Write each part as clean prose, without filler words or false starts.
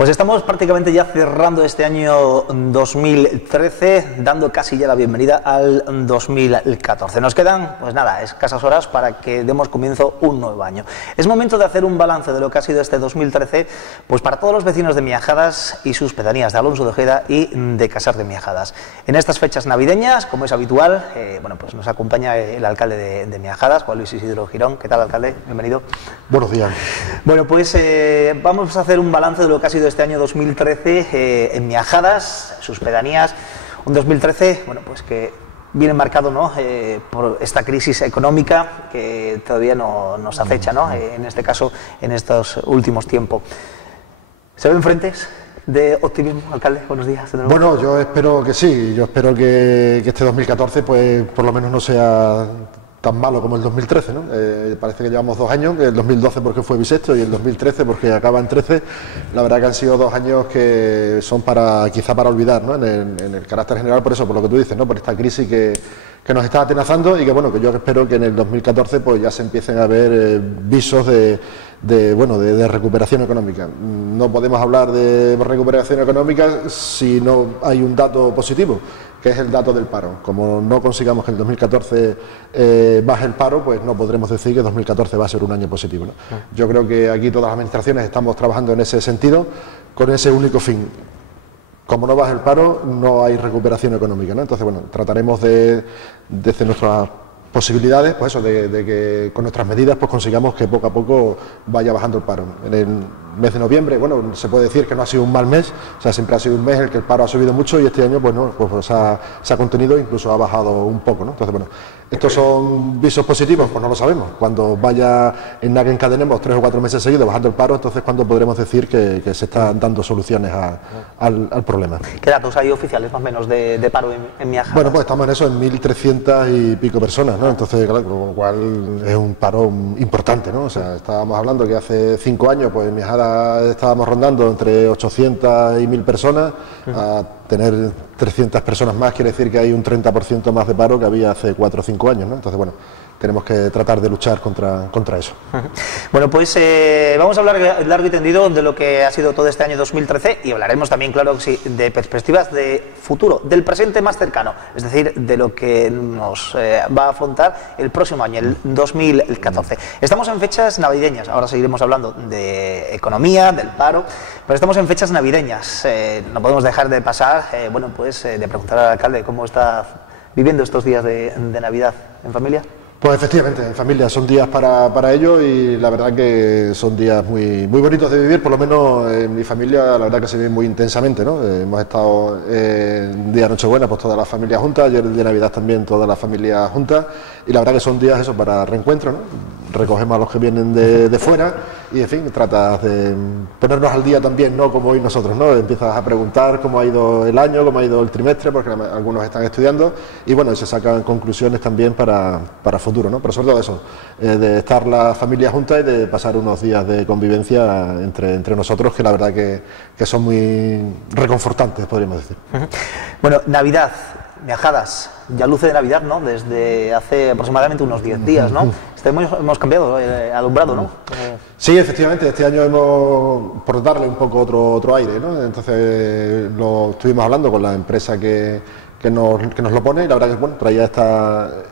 Pues estamos prácticamente ya cerrando este año 2013, dando casi ya la bienvenida al 2014. Nos quedan, pues nada, escasas horas para que demos comienzo un nuevo año. Es momento de hacer un balance de lo que ha sido este 2013, pues para todos los vecinos de Miajadas y sus pedanías de Alonso de Ojeda y de Casar de Miajadas. En estas fechas navideñas, como es habitual, bueno, pues nos acompaña el alcalde de Miajadas, Juan Luis Isidro Girón. ¿Qué tal, alcalde? Bienvenido. Buenos días. Bueno, pues vamos a hacer un balance de lo que ha sido este año 2013 en Miajadas, sus pedanías. Un 2013, bueno, pues que viene marcado, ¿no?, por esta crisis económica que todavía nos acecha, ¿no?, en este caso, en estos últimos tiempos. ¿Se ven frentes de optimismo, alcalde? Buenos días. Bueno, yo espero que sí. Yo espero que este 2014, pues, por lo menos no sea tan malo como el 2013, ¿no? Parece que llevamos 2 años, el 2012 porque fue bisexto y el 2013 porque acaba en 13. La verdad que han sido 2 años que son quizá para olvidar, ¿no?, en el carácter general, por eso, por lo que tú dices, ¿no?, por esta crisis que nos está atenazando y que, bueno, que yo espero que en el 2014 pues ya se empiecen a ver visos de recuperación económica. No podemos hablar de recuperación económica si no hay un dato positivo, que es el dato del paro. Como no consigamos que el 2014 baje el paro, pues no podremos decir que 2014 va a ser un año positivo, ¿no? Yo creo que aquí todas las administraciones estamos trabajando en ese sentido, con ese único fin. Como no baje el paro, no hay recuperación económica, ¿no? Entonces, bueno, trataremos desde nuestras posibilidades, pues eso, de que con nuestras medidas pues consigamos que poco a poco vaya bajando el paro. En el mes de noviembre, bueno, se puede decir que no ha sido un mal mes, o sea, siempre ha sido un mes en el que el paro ha subido mucho y este año, pues no, pues se ha contenido e incluso ha bajado un poco, ¿no? Entonces, bueno, ¿estos son visos positivos? Pues no lo sabemos. Cuando vaya en la que encadenemos 3 o 4 meses seguidos bajando el paro, entonces cuando podremos decir que se están dando soluciones al problema. ¿Qué datos hay oficiales más o menos de paro en Miajadas? Bueno, pues estamos en eso, en 1.300 y pico personas, ¿no? Entonces, claro, con lo cual es un paro importante, ¿no? O sea, estábamos hablando que hace 5 años, pues en Miajadas estábamos rondando entre 800 y 1.000 personas, a tener 300 personas más quiere decir que hay un 30% más de paro que había hace 4 o 5 años, ¿no? Entonces, bueno, tenemos que tratar de luchar contra eso. Bueno, pues vamos a hablar largo y tendido de lo que ha sido todo este año 2013 y hablaremos también, claro que sí, de perspectivas de futuro, del presente más cercano, es decir, de lo que nos va a afrontar el próximo año, el 2014. Estamos en fechas navideñas, ahora seguiremos hablando de economía, del paro, pero estamos en fechas navideñas. No podemos dejar de pasar, bueno, pues de preguntar al alcalde cómo está viviendo estos días de Navidad en familia. Pues efectivamente, en familia son días para ello y la verdad que son días muy bonitos de vivir, por lo menos en mi familia la verdad que se vive muy intensamente, ¿no? Hemos estado en día de Nochebuena pues toda la familia junta, ayer de Navidad también toda la familia junta y la verdad que son días eso para reencuentro, ¿no? Recogemos a los que vienen de fuera y en fin, tratas de ponernos al día también, ¿no?, como hoy nosotros, ¿no? Empiezas a preguntar cómo ha ido el año, cómo ha ido el trimestre, porque algunos están estudiando y bueno, se sacan conclusiones también para futuro, ¿no? Pero sobre todo eso, de estar la familia junta y de pasar unos días de convivencia entre nosotros, que la verdad que son muy reconfortantes, podríamos decir. Bueno, Navidad, Miajadas, ya luce de Navidad, ¿no?, desde hace aproximadamente unos 10 días, ¿no? Hemos cambiado alumbrado, ¿no? Sí, efectivamente, este año por darle un poco otro aire, ¿no? Entonces lo estuvimos hablando con la empresa que nos lo pone y la verdad que bueno,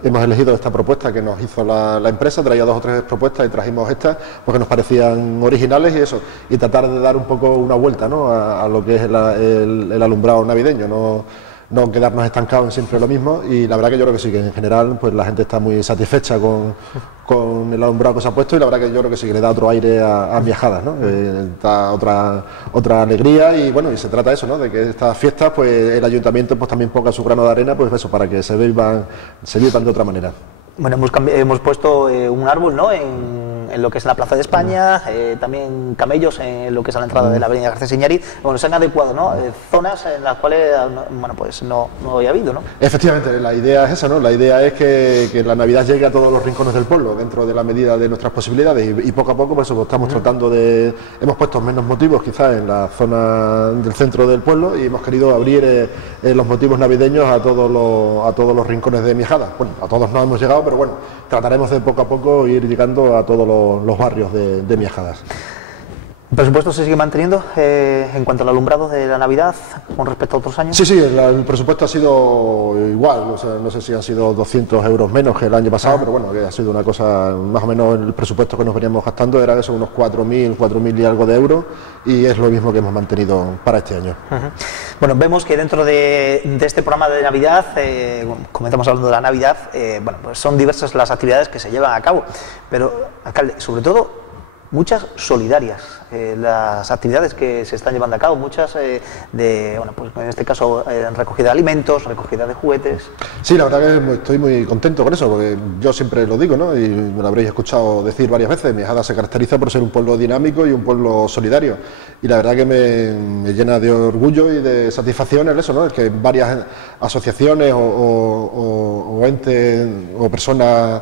hemos elegido esta propuesta que nos hizo la empresa, traía 2 o 3 propuestas y trajimos estas porque nos parecían originales y eso, y tratar de dar un poco una vuelta, ¿no?, a lo que es el alumbrado navideño, no quedarnos estancados en siempre lo mismo y la verdad que yo creo que sí, que en general pues la gente está muy satisfecha con el alumbrado que se ha puesto y la verdad que yo creo que sí que le da otro aire a Miajadas, ¿no? Da otra alegría y bueno, y se trata de eso, ¿no?, de que estas fiestas pues el ayuntamiento pues también ponga su grano de arena pues eso, para que se vivan de otra manera. Bueno, hemos puesto un árbol, ¿no?, en lo que es la Plaza de España, también camellos en lo que es a la entrada de la avenida García Iñárritu. Bueno, se han adecuado, ¿no?, zonas en las cuales, bueno, pues no había habido, ¿no? Efectivamente, la idea es esa, ¿no? La idea es que la Navidad llegue a todos los rincones del pueblo, dentro de la medida de nuestras posibilidades y poco a poco pues estamos tratando hemos puesto menos motivos quizás en la zona del centro del pueblo y hemos querido abrir los motivos navideños a todos los rincones de Miajadas. Bueno, a todos no hemos llegado, pero bueno, trataremos de poco a poco ir llegando a todos los barrios de Miajadas. ¿El presupuesto se sigue manteniendo en cuanto al alumbrado de la Navidad con respecto a otros años? Sí, sí, el presupuesto ha sido igual, o sea, no sé si han sido 200 euros menos que el año pasado, pero bueno, que ha sido una cosa, más o menos el presupuesto que nos veníamos gastando era eso, unos 4.000 y algo de euros, y es lo mismo que hemos mantenido para este año. Bueno, vemos que dentro de este programa de Navidad, comenzamos hablando de la Navidad, bueno, pues son diversas las actividades que se llevan a cabo, pero, alcalde, sobre todo, muchas solidarias, las actividades que se están llevando a cabo, muchas bueno, pues en este caso recogida de alimentos, recogida de juguetes. Sí, la verdad que estoy muy contento con eso, porque yo siempre lo digo, ¿no? Y me lo habréis escuchado decir varias veces, Miajada se caracteriza por ser un pueblo dinámico y un pueblo solidario, y la verdad que me llena de orgullo y de satisfacción el eso, ¿no? El que varias asociaciones o entes o personas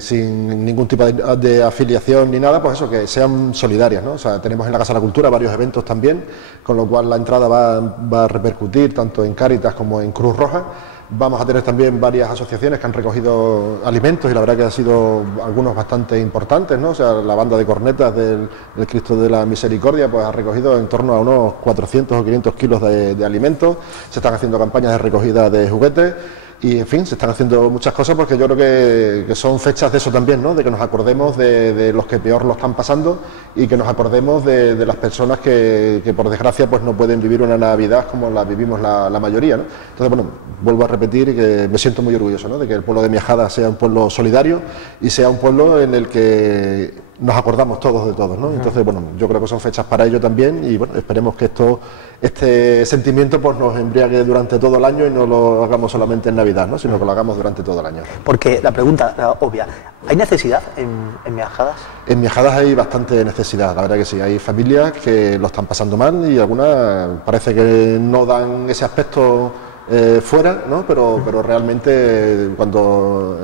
sin ningún tipo de afiliación ni nada, pues eso, que sean solidarias, ¿no? O sea, tenemos en la Casa de la Cultura varios eventos también, con lo cual la entrada va a repercutir tanto en Cáritas como en Cruz Roja. Vamos a tener también varias asociaciones que han recogido alimentos y la verdad que han sido algunos bastante importantes, ¿no? O sea, la banda de cornetas del Cristo de la Misericordia pues ha recogido en torno a unos 400 o 500 kilos de alimentos. Se están haciendo campañas de recogida de juguetes. Y, en fin, se están haciendo muchas cosas porque yo creo que son fechas de eso también, ¿no? De que nos acordemos de los que peor lo están pasando y que nos acordemos de las personas que por desgracia pues no pueden vivir una Navidad como la vivimos la mayoría, ¿no? Entonces, bueno, vuelvo a repetir que me siento muy orgulloso, ¿no? De que el pueblo de Miajada sea un pueblo solidario y sea un pueblo en el que nos acordamos todos de todos, ¿no? Entonces, bueno, yo creo que son fechas para ello también y, bueno, esperemos que este sentimiento pues nos embriague durante todo el año y no lo hagamos solamente en Navidad, ¿no? Sino que lo hagamos durante todo el año. Porque la pregunta obvia, ¿hay necesidad en Miajadas? En Miajadas hay bastante necesidad, la verdad que sí, hay familias que lo están pasando mal y algunas parece que no dan ese aspecto fuera, ¿no? Pero realmente cuando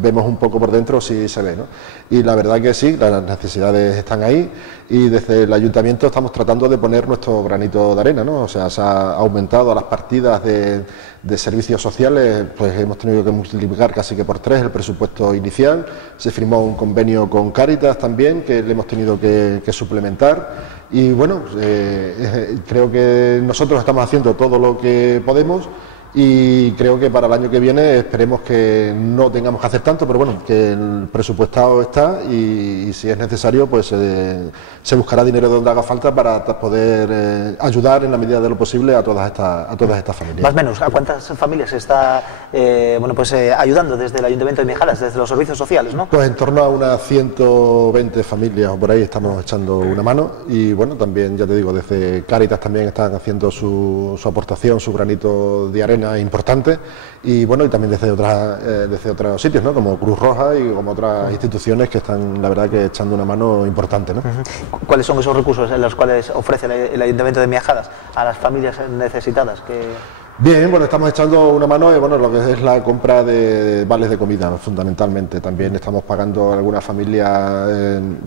vemos un poco por dentro sí se ve, ¿no? Y la verdad que sí, las necesidades están ahí y desde el ayuntamiento estamos tratando de poner nuestro granito de arena, ¿no? O sea, se ha aumentado las partidas de servicios sociales, pues hemos tenido que multiplicar casi que por 3 el presupuesto inicial. Se firmó un convenio con Cáritas también que le hemos tenido que suplementar y bueno, creo que nosotros estamos haciendo todo lo que podemos y creo que para el año que viene esperemos que no tengamos que hacer tanto, pero bueno, que el presupuestado está y si es necesario pues se buscará dinero donde haga falta para poder ayudar en la medida de lo posible a todas estas familias. Más o menos, ¿a cuántas familias se está bueno, pues, ayudando desde el Ayuntamiento de Miajadas, desde los servicios sociales, ¿no? Pues en torno a unas 120 familias o por ahí estamos echando una mano y bueno, también ya te digo, desde Cáritas también están haciendo su aportación, su granito de arena importante y bueno, y también desde otros sitios, ¿no? Como Cruz Roja y como otras instituciones que están, la verdad, que echando una mano importante, ¿no? ¿Cuáles son esos recursos en los cuales ofrece el Ayuntamiento de Miajadas a las familias necesitadas? Bien, bueno, estamos echando una mano bueno, lo que es la compra de vales de comida, fundamentalmente. También estamos pagando a algunas familias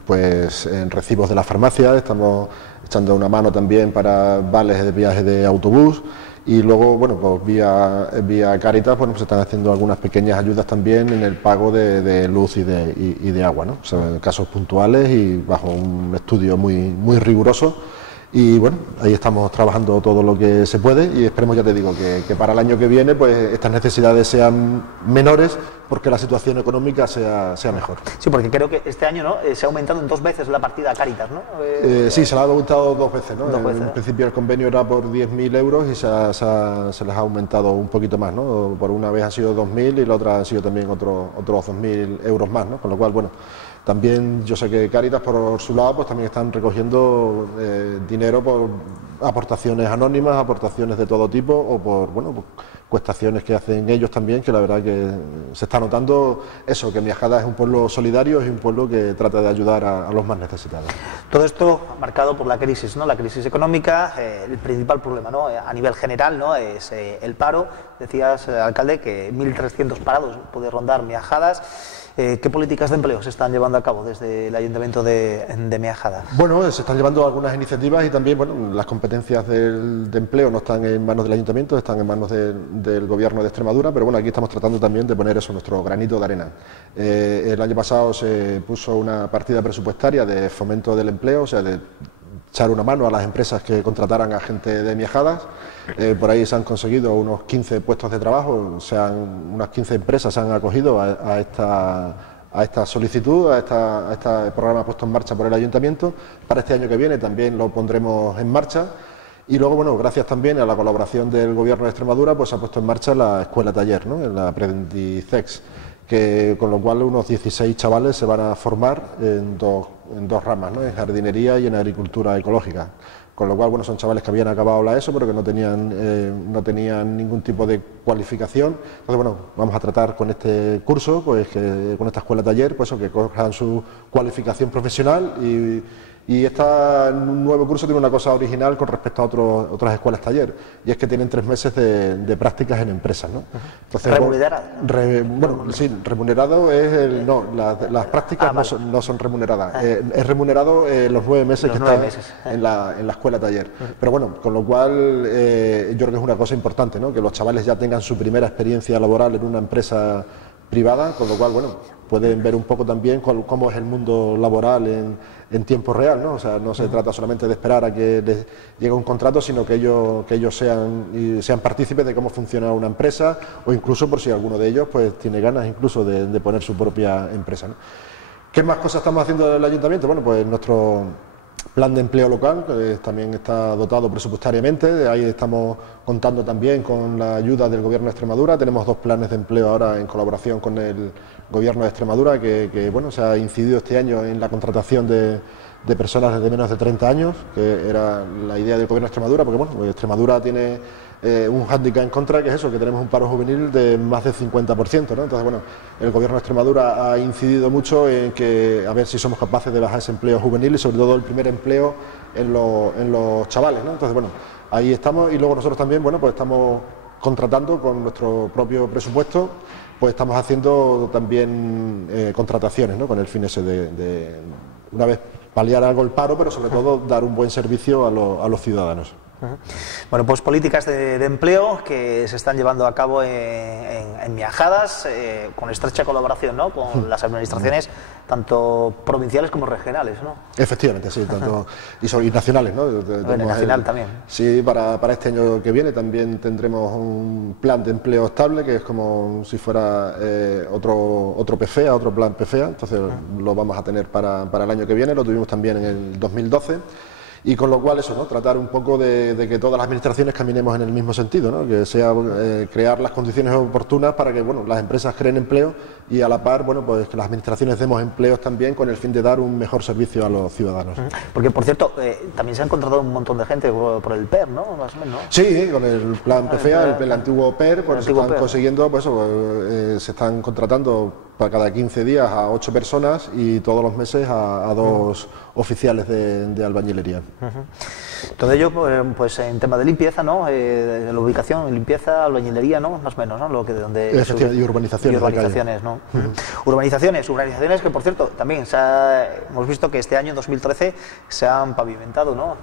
pues en recibos de la farmacia, estamos echando una mano también para vales de viaje de autobús. Y luego, bueno, pues vía Cáritas, bueno, se están haciendo algunas pequeñas ayudas también en el pago de luz y de agua, ¿no? O sea, en casos puntuales y bajo un estudio muy riguroso. Y bueno, ahí estamos trabajando todo lo que se puede y esperemos, ya te digo, que para el año que viene pues estas necesidades sean menores porque la situación económica sea mejor. Sí, porque creo que este año, ¿no? Se ha aumentado en 2 veces la partida a Cáritas, ¿no? Sí, se la ha aumentado 2 veces, ¿no? 2 veces. En principio el convenio era por 10.000 euros y se les ha aumentado un poquito más, ¿no? Por una vez han sido 2.000 y la otra han sido también otros 2.000 euros más, ¿no? Con lo cual, bueno, también yo sé que Cáritas por su lado pues también están recogiendo dinero por aportaciones anónimas, aportaciones de todo tipo o por, bueno, por cuestaciones que hacen ellos también, que la verdad que se está notando eso, que Miajadas es un pueblo solidario, es un pueblo que trata de ayudar a los más necesitados. Todo esto marcado por la crisis, ¿no? La crisis económica, el principal problema, ¿no? A nivel general, ¿no? Es el paro. Decías, alcalde, que 1.300 parados puede rondar Miajadas. ¿Qué políticas de empleo se están llevando a cabo desde el Ayuntamiento de Miajadas? Bueno, se están llevando algunas iniciativas y también, bueno, las competencias de empleo no están en manos del Ayuntamiento, están en manos del Gobierno de Extremadura, pero bueno, aquí estamos tratando también de poner eso, nuestro granito de arena. El año pasado se puso una partida presupuestaria de fomento del empleo, o sea, de echar una mano a las empresas que contrataran a gente de Miajadas. Por ahí se han conseguido unos 15 puestos de trabajo, unas 15 empresas se han acogido a esta solicitud, a este programa puesto en marcha por el Ayuntamiento. Para este año que viene también lo pondremos en marcha. Y luego, bueno, gracias también a la colaboración del Gobierno de Extremadura, pues se ha puesto en marcha la escuela taller, ¿no?, en la Aprendicex, con lo cual unos 16 chavales se van a formar en dos ramas, ¿no?, en jardinería y en agricultura ecológica. Con lo cual, bueno, son chavales que habían acabado la ESO, pero que no tenían ningún tipo de cualificación. Entonces, bueno, vamos a tratar con este curso, pues con esta escuela taller, pues que cojan su cualificación profesional y este nuevo curso tiene una cosa original con respecto a otras escuelas taller, y es que tienen 3 meses de prácticas en empresas, ¿no? Entonces, ¿Remunerado? Bueno, sí, remunerado es las prácticas no son remuneradas. Es remunerado los 9 meses que está en la escuela taller. Pero bueno, con lo cual yo creo que es una cosa importante, ¿no?, que los chavales ya tengan su primera experiencia laboral en una empresa privada, con lo cual, bueno, pueden ver un poco también cómo es el mundo laboral en tiempo real, ¿no? O sea, no se trata solamente de esperar a que les llegue un contrato, sino que ellos sean partícipes de cómo funciona una empresa, o incluso por si alguno de ellos pues tiene ganas incluso de poner su propia empresa, ¿no? ¿Qué más cosas estamos haciendo en el Ayuntamiento? Bueno, pues nuestro plan de empleo local, que también está dotado presupuestariamente. Ahí estamos contando también con la ayuda del Gobierno de Extremadura. Tenemos 2 planes de empleo ahora en colaboración con el Gobierno de Extremadura, que bueno, se ha incidido este año en la contratación de personas de menos de 30 años, que era la idea del Gobierno de Extremadura, porque bueno, pues Extremadura tiene un hándicap en contra, que es eso, que tenemos un paro juvenil de más del 50%, ¿no? Entonces, bueno, el Gobierno de Extremadura ha incidido mucho en que a ver si somos capaces de bajar ese empleo juvenil y sobre todo el primer empleo en los chavales, ¿no? Entonces, bueno, ahí estamos, y luego nosotros también, bueno, pues estamos contratando con nuestro propio presupuesto, pues estamos haciendo también contrataciones, ¿no?, con el fin ese de una vez paliar algo el paro, pero sobre todo dar un buen servicio a los ciudadanos. Bueno, pues políticas de empleo que se están llevando a cabo en Miajadas, con estrecha colaboración, ¿no?, con las administraciones tanto provinciales como regionales, ¿no? Efectivamente, sí, tanto y nacionales, ¿no? Nacional también. Sí, para este año que viene también tendremos un plan de empleo estable, que es como si fuera otro PFEA, otro plan PFEA, entonces lo vamos a tener para el año que viene, lo tuvimos también en el 2012. Y con lo cual eso, ¿no?, tratar un poco de que todas las administraciones caminemos en el mismo sentido, ¿no?, que sea crear las condiciones oportunas para que, bueno, las empresas creen empleo y a la par, bueno, pues que las administraciones demos empleos también con el fin de dar un mejor servicio a los ciudadanos. Porque, por cierto, también se han contratado un montón de gente por el PER, ¿no?, más o menos, ¿no? Sí, con el plan PFEA, el antiguo PER, pues se están consiguiendo, pues se están contratando para cada 15 días a 8 personas y todos los meses a 2 oficiales de albañilería. Todo ello, pues en tema de limpieza, ¿no?, de la ubicación, limpieza, albañilería, ¿no?, más o menos, ¿no?, lo que donde y urbanizaciones. ¿no? Urbanizaciones que, por cierto, también hemos visto que este año 2013 se han pavimentado, ¿no?,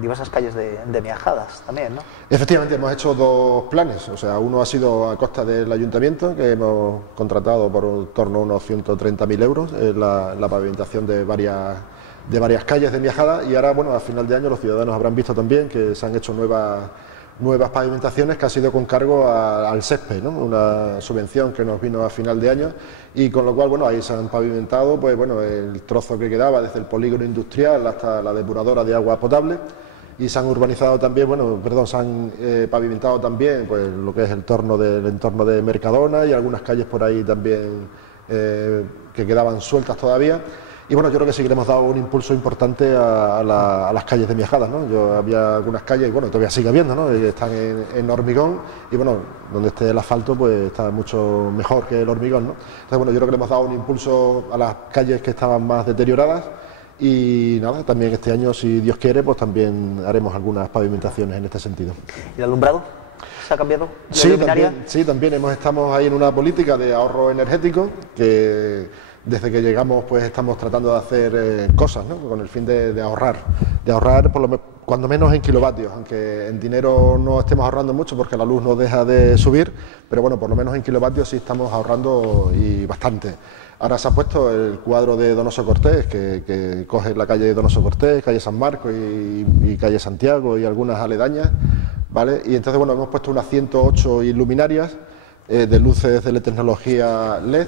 diversas calles de Miajadas también, ¿no? Efectivamente, hemos hecho 2 planes, o sea, uno ha sido a costa del Ayuntamiento, que hemos contratado por en torno a unos 130.000 euros la pavimentación de varias calles de Miajadas, y ahora, bueno, a final de año los ciudadanos habrán visto también que se han hecho nuevas pavimentaciones, que ha sido con cargo al SESPE, ¿no?, una subvención que nos vino a final de año, y con lo cual, bueno, ahí se han pavimentado, pues bueno, el trozo que quedaba desde el polígono industrial hasta la depuradora de agua potable, y se han urbanizado también, se han pavimentado también pues lo que es el entorno de Mercadona y algunas calles por ahí también que quedaban sueltas todavía. Y bueno, yo creo que sí que le hemos dado un impulso importante a las calles de Miajadas, ¿no? Había algunas calles, y bueno, todavía sigue habiendo, ¿no?, están en hormigón, y bueno, donde esté el asfalto pues está mucho mejor que el hormigón, ¿no? Entonces, bueno, yo creo que le hemos dado un impulso a las calles que estaban más deterioradas. Y nada, también este año, si Dios quiere, pues también haremos algunas pavimentaciones en este sentido. ¿Y el alumbrado? ¿Se ha cambiado la Sí, luminaria? también estamos ahí en una política de ahorro energético que desde que llegamos pues estamos tratando de hacer cosas, ¿no? Con el fin de ahorrar cuando menos en kilovatios, aunque en dinero no estemos ahorrando mucho porque la luz no deja de subir, pero bueno, por lo menos en kilovatios sí estamos ahorrando y bastante. Ahora se ha puesto el cuadro de Donoso Cortés, que coge la calle Donoso Cortés, calle San Marcos y calle Santiago y algunas aledañas, ¿vale? Y entonces, bueno, hemos puesto unas 108 iluminarias de luces de la tecnología LED,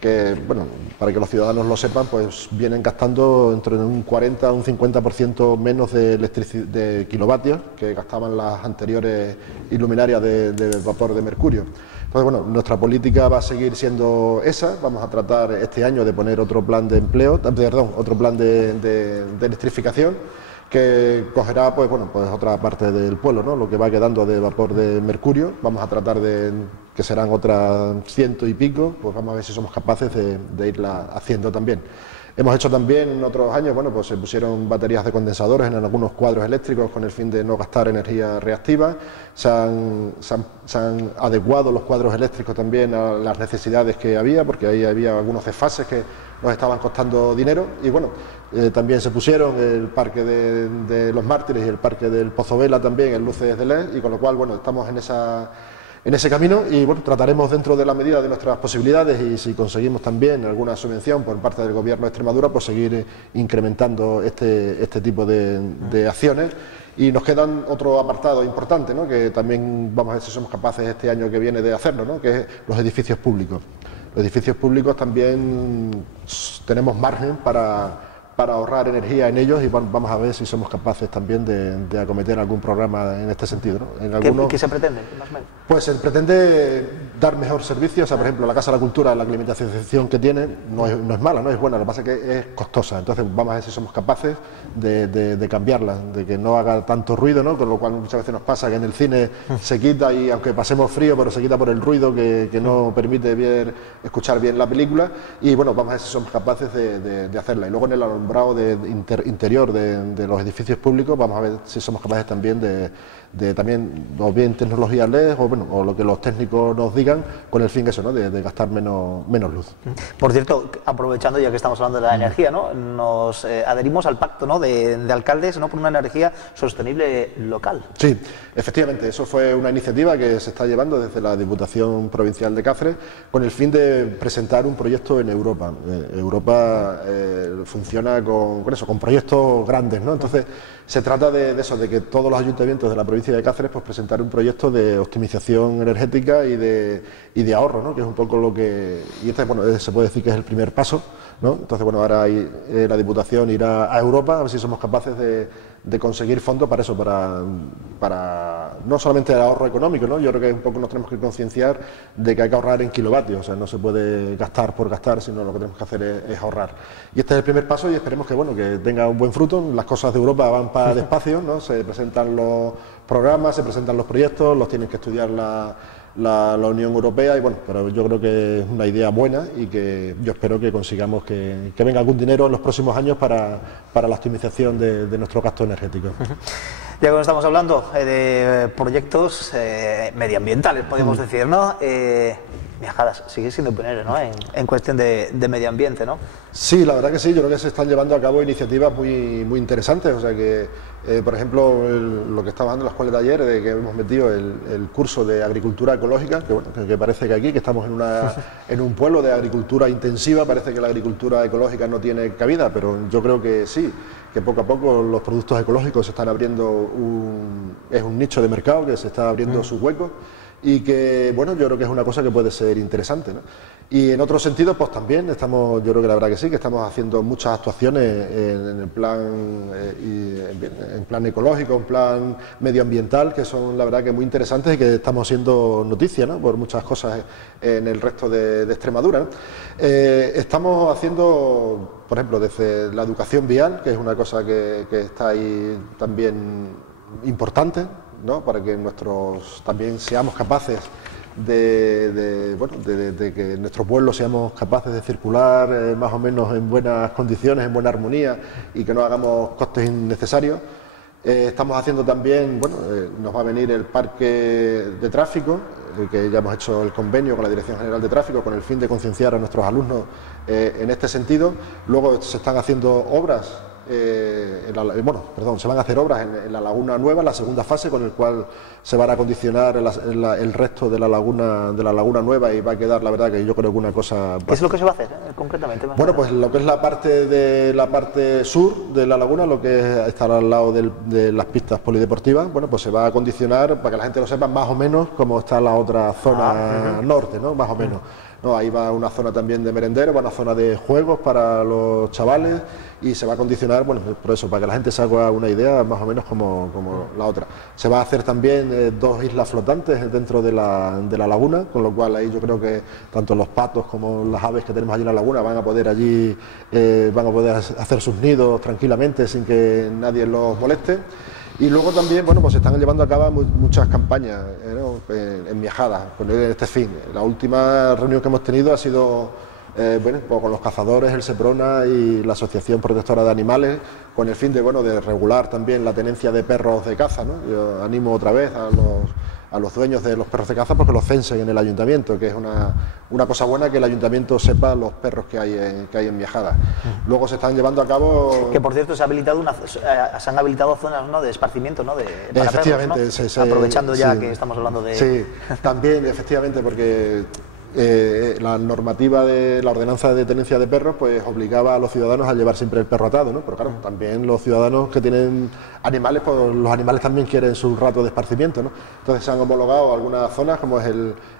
que, bueno, para que los ciudadanos lo sepan, pues vienen gastando entre un 40 a un 50% menos de kilovatios que gastaban las anteriores iluminarias de vapor de mercurio. Entonces, bueno, nuestra política va a seguir siendo esa. Vamos a tratar este año de poner otro plan de empleo, otro plan de electrificación que cogerá, pues bueno, pues otra parte del pueblo, ¿no? Lo que va quedando de vapor de mercurio. Vamos a tratar que serán otras 100 y pico, pues vamos a ver si somos capaces de irla haciendo también. Hemos hecho también en otros años, bueno, pues se pusieron baterías de condensadores en algunos cuadros eléctricos con el fin de no gastar energía reactiva. Se han adecuado los cuadros eléctricos también a las necesidades que había, porque ahí había algunos desfases que nos estaban costando dinero. Y bueno, también se pusieron el Parque de los Mártires y el Parque del Pozovela también en luces de LED, y con lo cual, bueno, estamos en ese camino y bueno, trataremos dentro de la medida de nuestras posibilidades y si conseguimos también alguna subvención por parte del Gobierno de Extremadura, pues seguir incrementando este tipo de acciones. Y nos quedan otro apartado importante, ¿no? Que también vamos a ver si somos capaces este año que viene de hacerlo, ¿no? Que es los edificios públicos. Los edificios públicos también tenemos margen para ahorrar energía en ellos y vamos a ver si somos capaces también de acometer algún programa en este sentido, ¿no? ¿Qué se pretende, más o menos? Pues se pretende dar mejor servicio. O sea, por ejemplo, la Casa de la Cultura, la climatización que tiene no es mala, no es buena, lo que pasa es que es costosa. Entonces vamos a ver si somos capaces de cambiarla, de que no haga tanto ruido, ¿no? Con lo cual muchas veces nos pasa que en el cine se quita y aunque pasemos frío, pero se quita por el ruido que no permite escuchar bien la película. Y bueno, vamos a ver si somos capaces de hacerla. Y luego en el alumbrado interior de los edificios públicos vamos a ver si somos capaces también también o bien tecnología LED o lo que los técnicos nos digan con el fin ¿no? de gastar menos luz. Por cierto, aprovechando ya que estamos hablando de la energía, ¿no? Nos adherimos al pacto, ¿no? de alcaldes, ¿no? Por una energía sostenible local. Sí, efectivamente, eso fue una iniciativa que se está llevando desde la Diputación Provincial de Cáceres con el fin de presentar un proyecto en Europa. Europa funciona con proyectos grandes, ¿no? Entonces se trata de eso, de que todos los ayuntamientos de la provincia de Cáceres pues presentar un proyecto de optimización energética y de ahorro, ¿no? Que es un poco lo que... Y bueno, se puede decir que es el primer paso, ¿no? Entonces, bueno, ahora la Diputación irá a Europa a ver si somos capaces de conseguir fondos para eso, para no solamente el ahorro económico, ¿no? Yo creo que un poco nos tenemos que concienciar de que hay que ahorrar en kilovatios, o sea, no se puede gastar por gastar, sino lo que tenemos que hacer es ahorrar. Y este es el primer paso y esperemos que, bueno, que tenga un buen fruto. Las cosas de Europa van para despacio, ¿no? Se presentan los programas, se presentan los proyectos, los tienen que estudiar la Unión Europea y bueno, pero yo creo que es una idea buena y que yo espero que consigamos que venga algún dinero en los próximos años para la optimización de nuestro gasto energético. Ya que estamos hablando de proyectos medioambientales, podemos decir, ¿no? Miajadas sigue siendo pionero, ¿no? En cuestión de medio ambiente, ¿no? Sí, la verdad que sí, yo creo que se están llevando a cabo iniciativas muy interesantes, o sea que, por ejemplo, lo que estaba dando en la escuela de ayer, de que hemos metido el curso de agricultura ecológica, que bueno, que parece que aquí, que estamos en un pueblo de agricultura intensiva, parece que la agricultura ecológica no tiene cabida, pero yo creo que sí, que poco a poco los productos ecológicos se están abriendo, es un nicho de mercado que se está abriendo sus huecos. Y que, bueno, yo creo que es una cosa que puede ser interesante, ¿no? Y en otro sentido, pues también yo creo que la verdad que sí, que estamos haciendo muchas actuaciones en plan ecológico, en plan medioambiental, que son la verdad que muy interesantes y que estamos siendo noticia, ¿no? Por muchas cosas en el resto de Extremadura, ¿no? Estamos haciendo, por ejemplo, desde la educación vial, que es una cosa que está ahí también importante, ¿no? Para que también seamos capaces de que en nuestro pueblo seamos capaces de circular más o menos en buenas condiciones, en buena armonía y que no hagamos costes innecesarios. Estamos haciendo también, bueno, nos va a venir el parque de tráfico, que ya hemos hecho el convenio con la Dirección General de Tráfico con el fin de concienciar a nuestros alumnos en este sentido. Luego se están haciendo obras, se van a hacer obras en la Laguna Nueva, la segunda fase, con el cual se van a acondicionar el resto de la Laguna Nueva, y va a quedar, la verdad, que yo creo que una cosa... ¿Qué es lo que se va a hacer concretamente? Bueno, pues lo que es la parte sur de la laguna, lo que está al lado de las pistas polideportivas, bueno, pues se va a acondicionar, para que la gente lo sepa, más o menos como está la otra zona norte, ¿no? Más o menos. No, ahí va una zona también de merendero, va una zona de juegos para los chavales, y se va a condicionar, bueno, por eso, para que la gente se haga una idea más o menos como la otra. Se va a hacer también 2 islas flotantes dentro de la laguna, con lo cual ahí yo creo que tanto los patos como las aves que tenemos allí en la laguna van a poder hacer sus nidos tranquilamente sin que nadie los moleste. Y luego también, bueno, pues se están llevando a cabo muchas campañas, ¿no? En Miajadas con este fin. La última reunión que hemos tenido ha sido pues con los cazadores, el Seprona y la Asociación Protectora de Animales, con el fin de regular también la tenencia de perros de caza, ¿no? Yo animo otra vez a los dueños de los perros de caza porque los censen en el ayuntamiento, que es una cosa buena que el ayuntamiento sepa los perros que hay en Miajadas. Luego se están llevando a cabo... Que por cierto se han habilitado zonas, ¿no?, de esparcimiento, ¿no?, para efectivamente, perros, ¿no? Aprovechando ya que estamos hablando de... Sí, también efectivamente, porque... la normativa de la ordenanza de tenencia de perros pues obligaba a los ciudadanos a llevar siempre el perro atado, ¿no? Pero claro, también los ciudadanos que tienen animales, pues los animales también quieren su rato de esparcimiento, ¿no? Entonces se han homologado algunas zonas, como es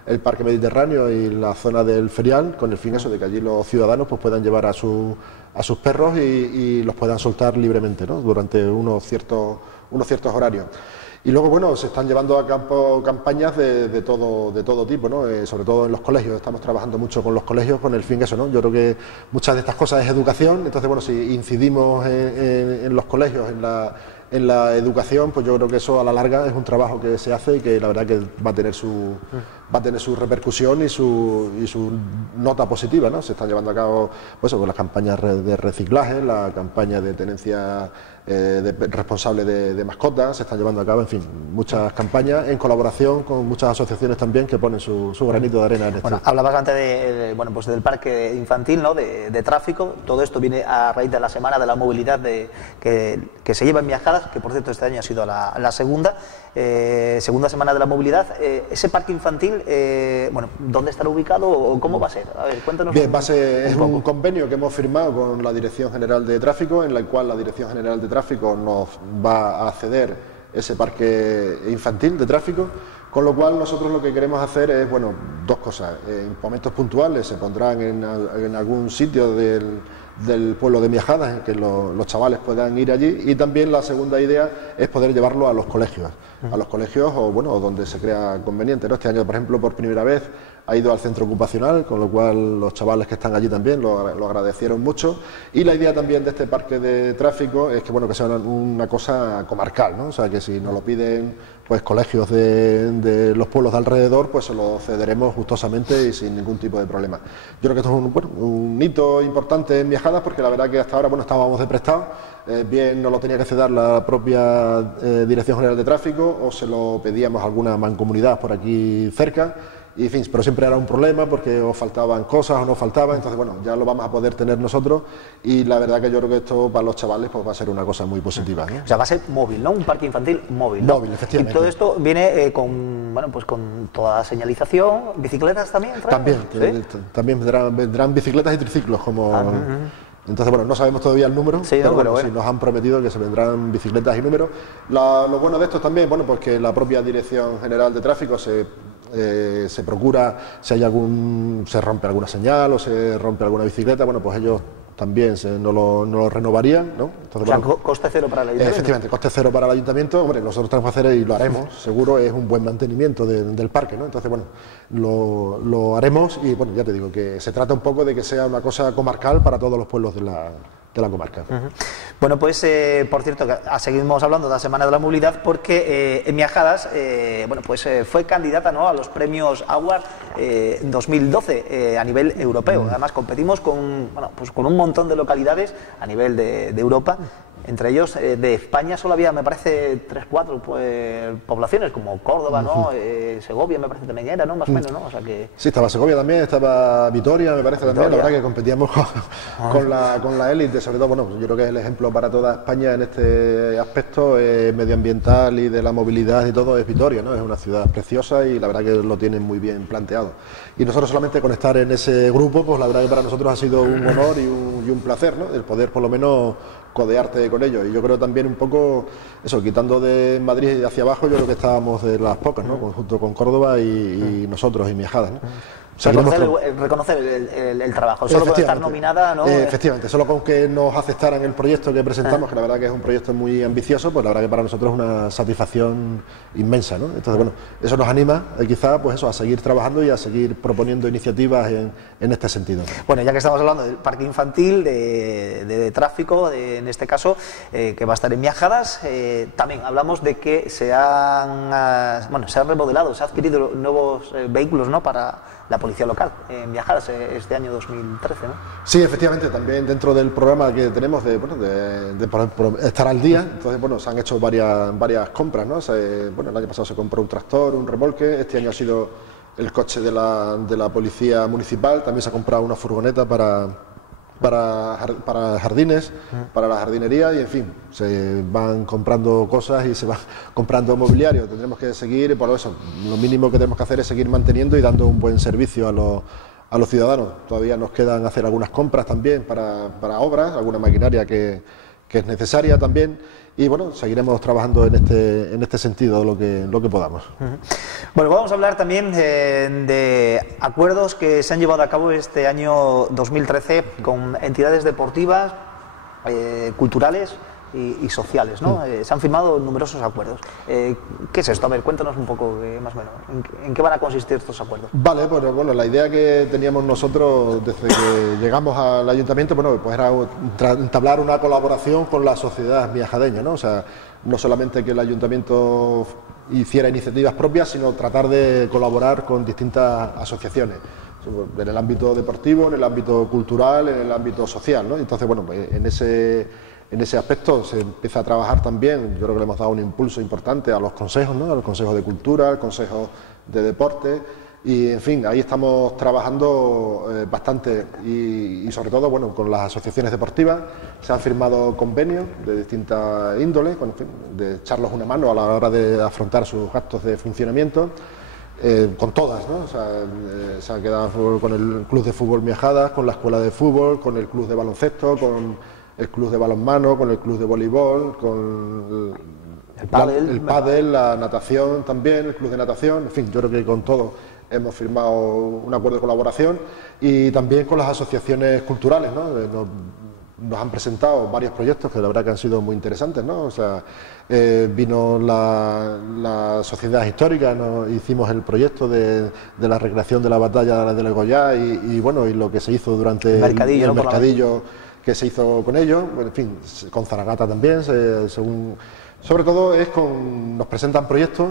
el Parque Mediterráneo y la zona del Ferial, con el fin eso de que allí los ciudadanos pues puedan llevar a sus perros y los puedan soltar libremente, ¿no?, durante unos ciertos horarios. Y luego, bueno, se están llevando a cabo campañas de todo tipo, ¿no? Sobre todo en los colegios. Estamos trabajando mucho con los colegios con el fin eso, ¿no? Yo creo que muchas de estas cosas es educación. Entonces, bueno, si incidimos en los colegios, en la educación, pues yo creo que eso a la larga es un trabajo que se hace y que la verdad que va a tener su repercusión y su nota positiva, ¿no? Se están llevando a cabo pues las campañas de reciclaje, la campaña de tenencia responsable de mascotas, se están llevando a cabo, en fin, muchas campañas en colaboración con muchas asociaciones también que ponen su granito de arena en esto. Bueno, hablabas antes pues del parque infantil, ¿no?, de tráfico. Todo esto viene a raíz de la semana de la movilidad que se lleva en Miajadas, que por cierto este año ha sido la segunda semana de la movilidad. Ese parque infantil, ¿dónde estará ubicado o cómo va a ser? A ver, cuéntanos. Bien, es un convenio que hemos firmado con la Dirección General de Tráfico, en la cual la Dirección General de Tráfico nos va a ceder ese parque infantil de tráfico, con lo cual nosotros lo que queremos hacer es, dos cosas. En momentos puntuales se pondrán en algún sitio del pueblo de Miajadas en que los chavales puedan ir allí, y también la segunda idea es poder llevarlo a los colegios o donde se crea conveniente, ¿no? Este año, por ejemplo, por primera vez ha ido al centro ocupacional, con lo cual los chavales que están allí también lo agradecieron mucho, y la idea también de este parque de tráfico es que sea una cosa comarcal, ¿no? O sea, que si nos lo piden pues colegios de los pueblos de alrededor, pues se lo cederemos gustosamente y sin ningún tipo de problema. Yo creo que esto es un hito importante en Miajadas, porque la verdad que hasta ahora estábamos de prestado, bien nos lo tenía que ceder la propia Dirección General de Tráfico, o se lo pedíamos a alguna mancomunidad por aquí cerca, y en fin, pero siempre era un problema porque o faltaban cosas o no faltaban. Entonces ya lo vamos a poder tener nosotros, y la verdad que yo creo que esto para los chavales pues va a ser una cosa muy positiva, ¿no? O sea, va a ser móvil, ¿no? Un parque infantil móvil, ¿no? Móvil, efectivamente. Y todo esto viene con toda la señalización, bicicletas también. También vendrán bicicletas y triciclos Entonces, no sabemos todavía el número, sí, pero sí, nos han prometido que se vendrán bicicletas y números. Lo bueno de esto también, pues que la propia Dirección General de Tráfico se procura, si hay se rompe alguna señal o se rompe alguna bicicleta, pues ellos también no lo renovarían, ¿no? Entonces, coste cero para el ayuntamiento. Efectivamente, coste cero para el ayuntamiento. Nosotros tenemos que hacer, y lo haremos, seguro, es un buen mantenimiento del parque, ¿no? Entonces, lo haremos, y ya te digo que se trata un poco de que sea una cosa comarcal para todos los pueblos de la comarca. Bueno, pues por cierto, seguimos hablando de la Semana de la Movilidad, porque en Miajadas fue candidata, ¿no?, a los premios Award 2012 a nivel europeo. Además competimos con un montón de localidades a nivel de Europa, Entre ellos, de España solo había, me parece, 3, 4 pues, poblaciones, como Córdoba, ¿no? Segovia, me parece también era, ¿no? Más o menos, ¿no? O sea que... Sí, estaba Segovia también, estaba Vitoria, me parece también. La verdad que competíamos con la élite, sobre todo, bueno, yo creo que es el ejemplo para toda España en este aspecto medioambiental y de la movilidad y todo, es Vitoria, ¿no? Es una ciudad preciosa y la verdad que lo tienen muy bien planteado. Y nosotros solamente con estar en ese grupo, pues la verdad que para nosotros ha sido un honor y un placer, ¿no? El poder por lo menos codearte con ellos. Y yo creo también un poco, eso, quitando de Madrid y hacia abajo, yo creo que estábamos de las pocas, ¿no? Junto con Córdoba y nosotros y Miajadas, ¿no? Reconocer el trabajo, solo con estar nominada, ¿no? Efectivamente, solo con que nos aceptaran el proyecto que presentamos, que la verdad que es un proyecto muy ambicioso, pues la verdad que para nosotros es una satisfacción inmensa, ¿no? Entonces, bueno, eso nos anima quizá pues eso, a seguir trabajando y a seguir proponiendo iniciativas en este sentido. Bueno, ya que estamos hablando del parque infantil, de tráfico, en este caso, que va a estar en Miajadas, también hablamos de que se han remodelado, se han adquirido nuevos vehículos, ¿no? Para la policía local en Miajadas este año 2013, ¿no? Sí, efectivamente, también dentro del programa que tenemos de estar al día, entonces bueno, se han hecho varias compras, ¿no? El año pasado se compró un tractor, un remolque, este año ha sido el coche de la policía municipal, también se ha comprado una furgoneta para jardines, para la jardinería y en fin, se van comprando cosas y se va comprando mobiliario. Tendremos que seguir, por eso, lo mínimo que tenemos que hacer es seguir manteniendo y dando un buen servicio a los ciudadanos. Todavía nos quedan hacer algunas compras también para obras, alguna maquinaria que es necesaria también. Y bueno, seguiremos trabajando en este sentido lo que podamos. Bueno, vamos a hablar también de acuerdos que se han llevado a cabo este año 2013 con entidades deportivas, culturales y sociales, ¿no? Se han firmado numerosos acuerdos. ¿Qué es esto? A ver, cuéntanos un poco, más o menos, ¿en qué van a consistir estos acuerdos? Vale, pues bueno, la idea que teníamos nosotros desde que llegamos al ayuntamiento, bueno, pues era entablar una colaboración con la sociedad miajadeña, ¿no? O sea, no solamente que el ayuntamiento hiciera iniciativas propias, sino tratar de colaborar con distintas asociaciones, en el ámbito deportivo, en el ámbito cultural, en el ámbito social, ¿no? Entonces, bueno, pues en ese aspecto se empieza a trabajar también, yo creo que le hemos dado un impulso importante a los consejos, ¿no? Al Consejo de Cultura, al Consejo de Deporte, y en fin, ahí estamos trabajando bastante y sobre todo, bueno, con las asociaciones deportivas se han firmado convenios de distintas índoles, de echarlos una mano a la hora de afrontar sus gastos de funcionamiento. Con todas, ¿no? O sea, se ha quedado con el Club de Fútbol Miajadas, con la Escuela de Fútbol, con el Club de Baloncesto, con el club de balonmano, con el club de voleibol, con el pádel, la natación también, el club de natación, en fin, yo creo que con todo hemos firmado un acuerdo de colaboración y también con las asociaciones culturales, ¿no? Nos han presentado varios proyectos que la verdad que han sido muy interesantes, ¿no? O sea, vino la Sociedad Histórica, hicimos el proyecto de la recreación de la batalla de Legoyá y bueno, y lo que se hizo durante el mercadillo que se hizo con ellos, bueno, en fin, con Zaragata también, sobre todo nos presentan proyectos,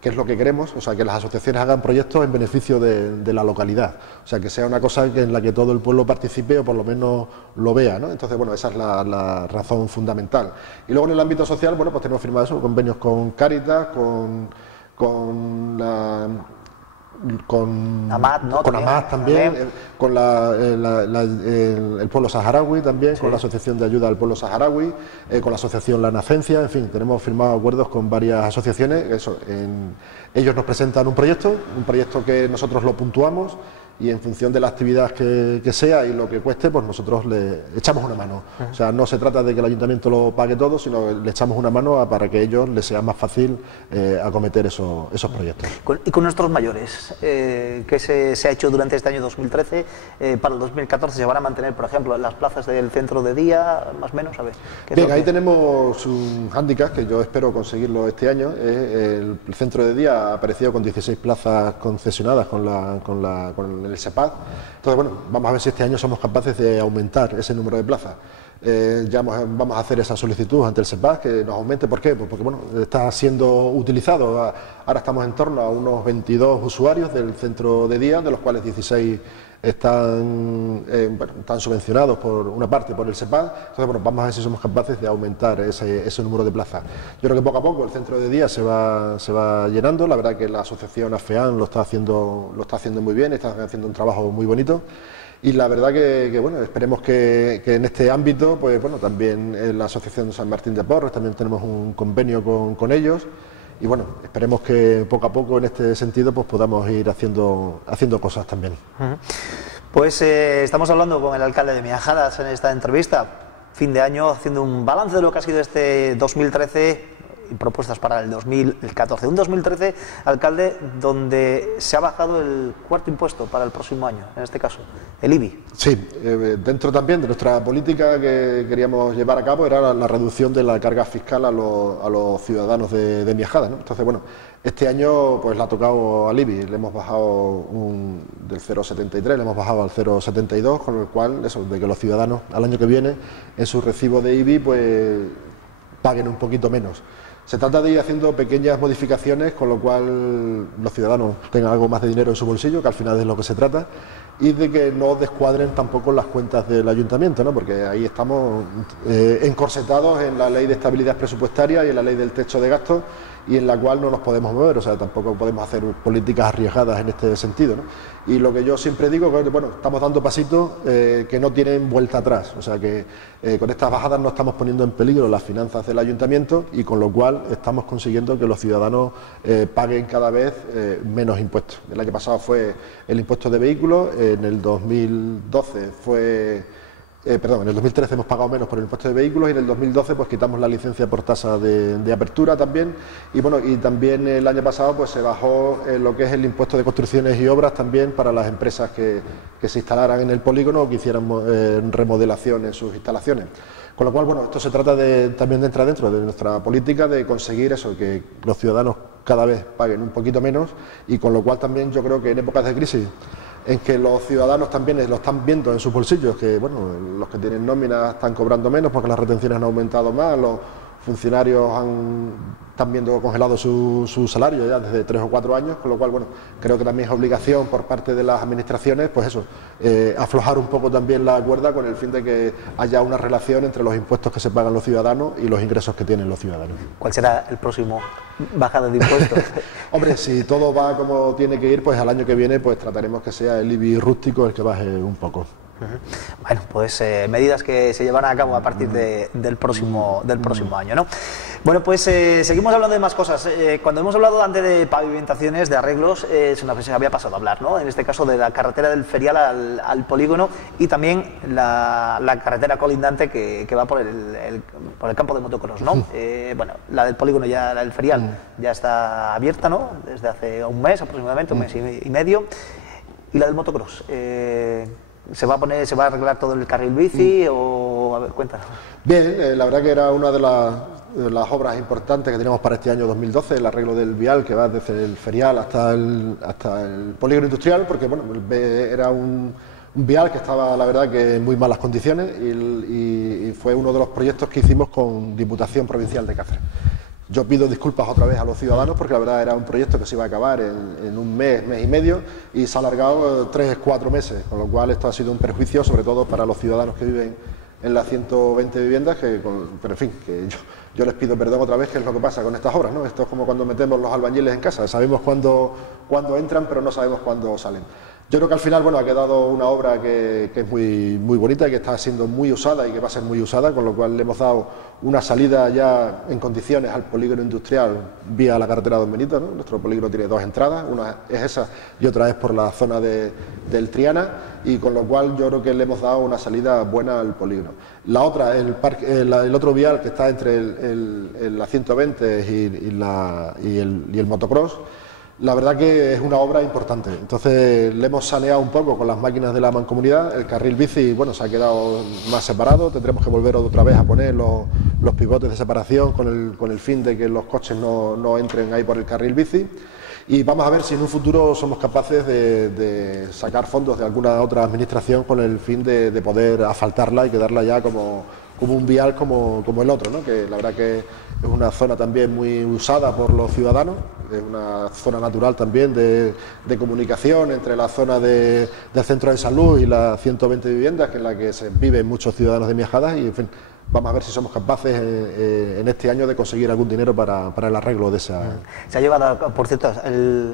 que es lo que queremos, o sea, que las asociaciones hagan proyectos en beneficio de la localidad, o sea, que sea una cosa en la que todo el pueblo participe o por lo menos lo vea, ¿no? Entonces, bueno, esa es la razón fundamental. Y luego en el ámbito social, bueno, pues tenemos firmado eso, convenios con Cáritas, con AMAT, ¿no? Con AMAT también, con el pueblo saharaui también, sí. Con la Asociación de Ayuda al Pueblo Saharaui, con la Asociación La Nacencia, en fin, tenemos firmado acuerdos con varias asociaciones. Ellos nos presentan un proyecto que nosotros lo puntuamos y en función de la actividad que sea y lo que cueste, pues nosotros le echamos una mano. O sea, no se trata de que el ayuntamiento lo pague todo, sino que le echamos una mano para que a ellos les sea más fácil acometer esos proyectos. ¿Y con nuestros mayores? ¿Qué se ha hecho durante este año 2013? Para el 2014 se van a mantener, por ejemplo, las plazas del centro de día, más o menos, a ver. Bien, ahí tenemos un hándicap que yo espero conseguirlo este año. El centro de día ha aparecido con 16 plazas concesionadas con el SEPAD. Entonces, bueno, vamos a ver si este año somos capaces de aumentar ese número de plazas. Vamos a hacer esa solicitud ante el SEPAD que nos aumente. ¿Por qué? Pues porque bueno, está siendo utilizado. Ahora estamos en torno a unos 22 usuarios del centro de día, de los cuales 16 están, bueno, están subvencionados por una parte por el SEPAD. Entonces, bueno, vamos a ver si somos capaces de aumentar ese número de plazas. Yo creo que poco a poco el centro de día se va llenando. La verdad que la asociación AFEAN lo está haciendo muy bien, está haciendo un trabajo muy bonito. Y la verdad que bueno, esperemos que en este ámbito, pues bueno, también en la Asociación San Martín de Porres también tenemos un convenio con ellos. Y bueno, esperemos que poco a poco en este sentido pues podamos ir haciendo cosas también. Pues estamos hablando con el alcalde de Miajadas en esta entrevista, fin de año, haciendo un balance de lo que ha sido este 2013 y propuestas para el 2014. Un 2013, alcalde, donde se ha bajado el cuarto impuesto para el próximo año, en este caso, el IBI. Sí, dentro también de nuestra política que queríamos llevar a cabo era la reducción de la carga fiscal a los ciudadanos de Miajadas, ¿no? Entonces, bueno, este año pues le ha tocado al IBI, le hemos bajado del 0,73, le hemos bajado al 0,72, con lo cual, eso, de que los ciudadanos al año que viene en su recibo de IBI pues paguen un poquito menos. Se trata de ir haciendo pequeñas modificaciones, con lo cual los ciudadanos tengan algo más de dinero en su bolsillo, que al final es de lo que se trata, y de que no descuadren tampoco las cuentas del ayuntamiento, ¿no? Porque ahí estamos encorsetados en la ley de estabilidad presupuestaria y en la ley del techo de gastos, y en la cual no nos podemos mover, o sea, tampoco podemos hacer políticas arriesgadas en este sentido, ¿no? Y lo que yo siempre digo es que, bueno, estamos dando pasitos que no tienen vuelta atrás, o sea que con estas bajadas no estamos poniendo en peligro las finanzas del ayuntamiento, y con lo cual estamos consiguiendo que los ciudadanos paguen cada vez menos impuestos. El año pasado fue el impuesto de vehículos, en el 2012 fue... en el 2013 hemos pagado menos por el impuesto de vehículos, y en el 2012 pues quitamos la licencia por tasa de apertura también, y bueno, y también el año pasado pues se bajó lo que es el impuesto de construcciones y obras también para las empresas que se instalaran en el polígono o que hicieran remodelación en sus instalaciones. Con lo cual, bueno, esto se trata también de entrar dentro de nuestra política, de conseguir eso, que los ciudadanos cada vez paguen un poquito menos, y con lo cual también yo creo que en épocas de crisis, en que los ciudadanos también lo están viendo en sus bolsillos, que bueno, los que tienen nómina están cobrando menos porque las retenciones han aumentado más, los funcionarios están viendo congelado su salario ya desde 3 o 4 años, con lo cual, bueno, creo que también es obligación por parte de las administraciones, pues eso, aflojar un poco también la cuerda con el fin de que haya una relación entre los impuestos que se pagan los ciudadanos y los ingresos que tienen los ciudadanos. ¿Cuál será el próximo bajada de impuestos? Hombre, si todo va como tiene que ir, pues al año que viene pues trataremos que sea el IBI rústico el que baje un poco. Bueno, pues medidas que se llevarán a cabo a partir del próximo año, ¿no? Bueno, pues seguimos hablando de más cosas. Cuando hemos hablado antes de pavimentaciones, de arreglos, se había pasado a hablar, ¿no? En este caso de la carretera del Ferial al polígono, y también la carretera colindante que va por el campo de motocross, ¿no? Bueno, la del polígono, la del Ferial ya está abierta, ¿no? Desde hace un mes aproximadamente, un mes y medio. Y la del motocross, ¿se va a arreglar todo el carril bici o...? A ver, cuéntanos. Bien, la verdad que era una de las obras importantes que teníamos para este año 2012, el arreglo del vial que va desde el Ferial hasta el polígono industrial, porque bueno, era un vial que estaba, la verdad, que en muy malas condiciones, y fue uno de los proyectos que hicimos con Diputación Provincial de Cáceres. Yo pido disculpas otra vez a los ciudadanos porque la verdad era un proyecto que se iba a acabar en un mes y medio, y se ha alargado 3-4 meses, con lo cual esto ha sido un perjuicio sobre todo para los ciudadanos que viven en las 120 viviendas, pero en fin, que yo les pido perdón otra vez, que es lo que pasa con estas obras, ¿no? Esto es como cuando metemos los albañiles en casa, sabemos cuándo entran pero no sabemos cuándo salen. Yo creo que al final, bueno, ha quedado una obra que es muy bonita y que está siendo muy usada y que va a ser muy usada, con lo cual le hemos dado una salida ya en condiciones al polígono industrial vía la carretera Don Benito, ¿no? Nuestro polígono tiene 2 entradas, una es esa y otra es por la zona del Triana, y con lo cual yo creo que le hemos dado una salida buena al polígono. La otra, el otro vial que está entre la 120 y el motocross, la verdad que es una obra importante. Entonces le hemos saneado un poco con las máquinas de la mancomunidad. El carril bici, bueno, se ha quedado más separado, tendremos que volver otra vez a poner los pivotes de separación con el fin de que los coches no entren ahí por el carril bici. Y vamos a ver si en un futuro somos capaces de sacar fondos de alguna otra administración con el fin de poder asfaltarla y quedarla ya como un vial como el otro, ¿no? Que la verdad que es una zona también muy usada por los ciudadanos, es una zona natural también de comunicación entre la zona del centro de salud y las 120 viviendas en la que viven muchos ciudadanos de Miajadas y, en fin, vamos a ver si somos capaces en este año de conseguir algún dinero para el arreglo de esa... ¿Se ha llevado, por cierto,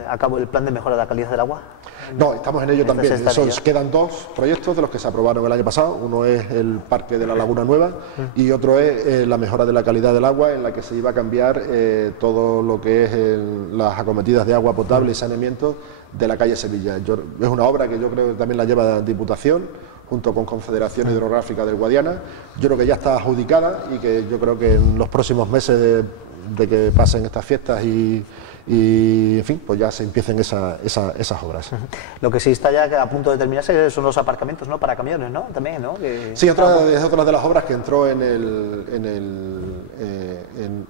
a cabo el plan de mejora de la calidad del agua? No, estamos en ello también. Quedan dos proyectos de los que se aprobaron el año pasado. Uno es el Parque de la Laguna Nueva y otro es la mejora de la calidad del agua, en la que se iba a cambiar todo lo que es las acometidas de agua potable y saneamiento de la calle Sevilla. Es una obra que yo creo que también la lleva Diputación, junto con Confederación Hidrográfica del Guadiana. Yo creo que ya está adjudicada y que yo creo que en los próximos meses de que pasen estas fiestas y en fin, pues ya se empiecen esas obras. Lo que sí está ya a punto de terminarse son los aparcamientos, ¿no?, para camiones, ¿no? También, ¿no? Sí, es otra de las obras que entró en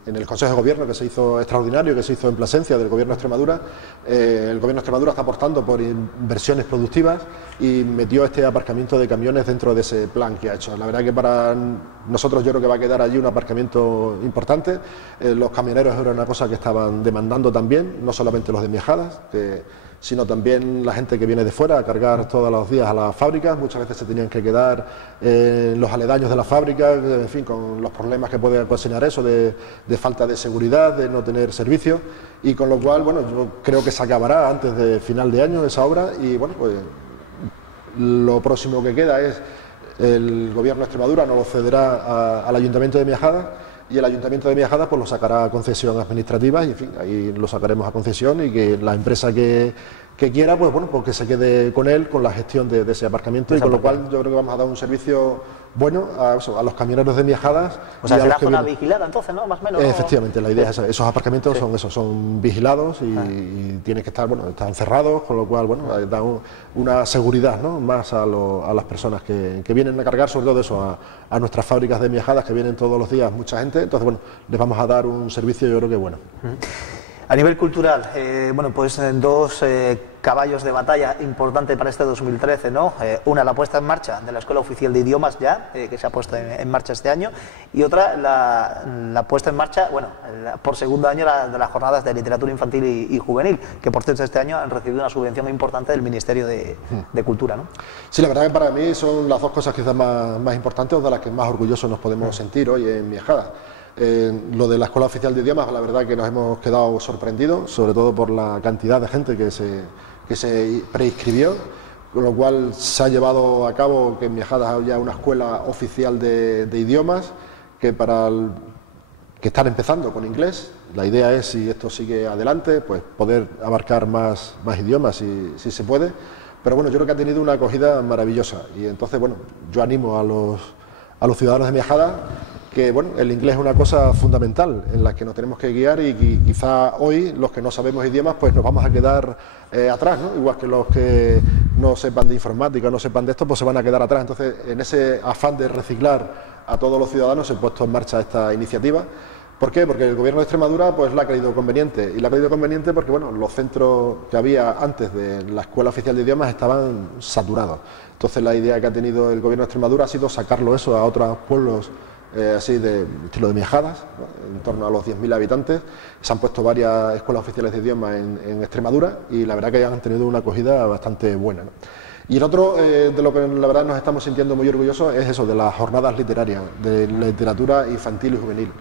el Consejo de Gobierno, que se hizo extraordinario, que se hizo en Plasencia, del Gobierno de Extremadura. El Gobierno de Extremadura está apostando por inversiones productivas y metió este aparcamiento de camiones dentro de ese plan que ha hecho. La verdad que para nosotros yo creo que va a quedar allí un aparcamiento importante. Los camioneros era una cosa que estaban demandando también, no solamente los de Miajadas, sino también la gente que viene de fuera a cargar todos los días a las fábricas. Muchas veces se tenían que quedar en los aledaños de la fábrica, en fin, con los problemas que puede ocasionar eso de falta de seguridad, de no tener servicio, y con lo cual, bueno, yo creo que se acabará antes de final de año esa obra y, bueno, pues lo próximo que queda es el Gobierno de Extremadura nos lo cederá al Ayuntamiento de Miajadas y el Ayuntamiento de Miajadas pues lo sacará a concesión administrativa y, en fin, ahí lo sacaremos a concesión y que la empresa que quiera, pues bueno, pues que se quede con él, con la gestión de ese aparcamiento y con lo cual yo creo que vamos a dar un servicio bueno a los camioneros de Miajadas. O sea, será zona vigilada entonces, ¿no? Más o menos. Efectivamente, la idea es esa. Esos aparcamientos son vigilados y tienen que estar, bueno, están cerrados, con lo cual, bueno, da una seguridad, ¿no?, más a las personas que vienen a cargar, sobre todo eso, a nuestras fábricas de Miajadas, que vienen todos los días mucha gente. Entonces, bueno, les vamos a dar un servicio, yo creo que bueno. A nivel cultural, bueno, pues dos caballos de batalla importantes para este 2013, ¿no? Una, la puesta en marcha de la Escuela Oficial de Idiomas ya, que se ha puesto en marcha este año, y otra, la puesta en marcha, bueno, por segundo año de las jornadas de literatura infantil y juvenil, que por cierto este año han recibido una subvención importante del Ministerio de Cultura, ¿no? Sí, la verdad que para mí son las dos cosas quizás más importantes o de las que más orgullosos nos podemos sentir hoy en Miajadas. Lo de la Escuela Oficial de Idiomas, la verdad que nos hemos quedado sorprendidos, sobre todo por la cantidad de gente que se preinscribió, con lo cual se ha llevado a cabo que en Miajadas haya una escuela oficial de idiomas que están empezando con inglés. La idea es, si esto sigue adelante, pues poder abarcar más idiomas si se puede. Pero bueno, yo creo que ha tenido una acogida maravillosa y entonces, bueno, yo animo a los ciudadanos de Miajadas que, bueno, el inglés es una cosa fundamental en la que nos tenemos que guiar y quizá hoy los que no sabemos idiomas pues nos vamos a quedar atrás, ¿no? Igual que los que no sepan de informática, no sepan de esto, pues se van a quedar atrás. Entonces, en ese afán de reciclar a todos los ciudadanos se ha puesto en marcha esta iniciativa. ¿Por qué? Porque el Gobierno de Extremadura pues la ha creído conveniente, y la ha creído conveniente porque, bueno, los centros que había antes de la Escuela Oficial de Idiomas estaban saturados. Entonces la idea que ha tenido el Gobierno de Extremadura ha sido sacarlo eso a otros pueblos así de estilo de Miajadas, ¿no?, en torno a los 10.000 habitantes. Se han puesto varias escuelas oficiales de idiomas en Extremadura y la verdad que han tenido una acogida bastante buena, ¿no? Y el otro, de lo que la verdad nos estamos sintiendo muy orgullosos, es eso, de las jornadas literarias, de literatura infantil y juvenil.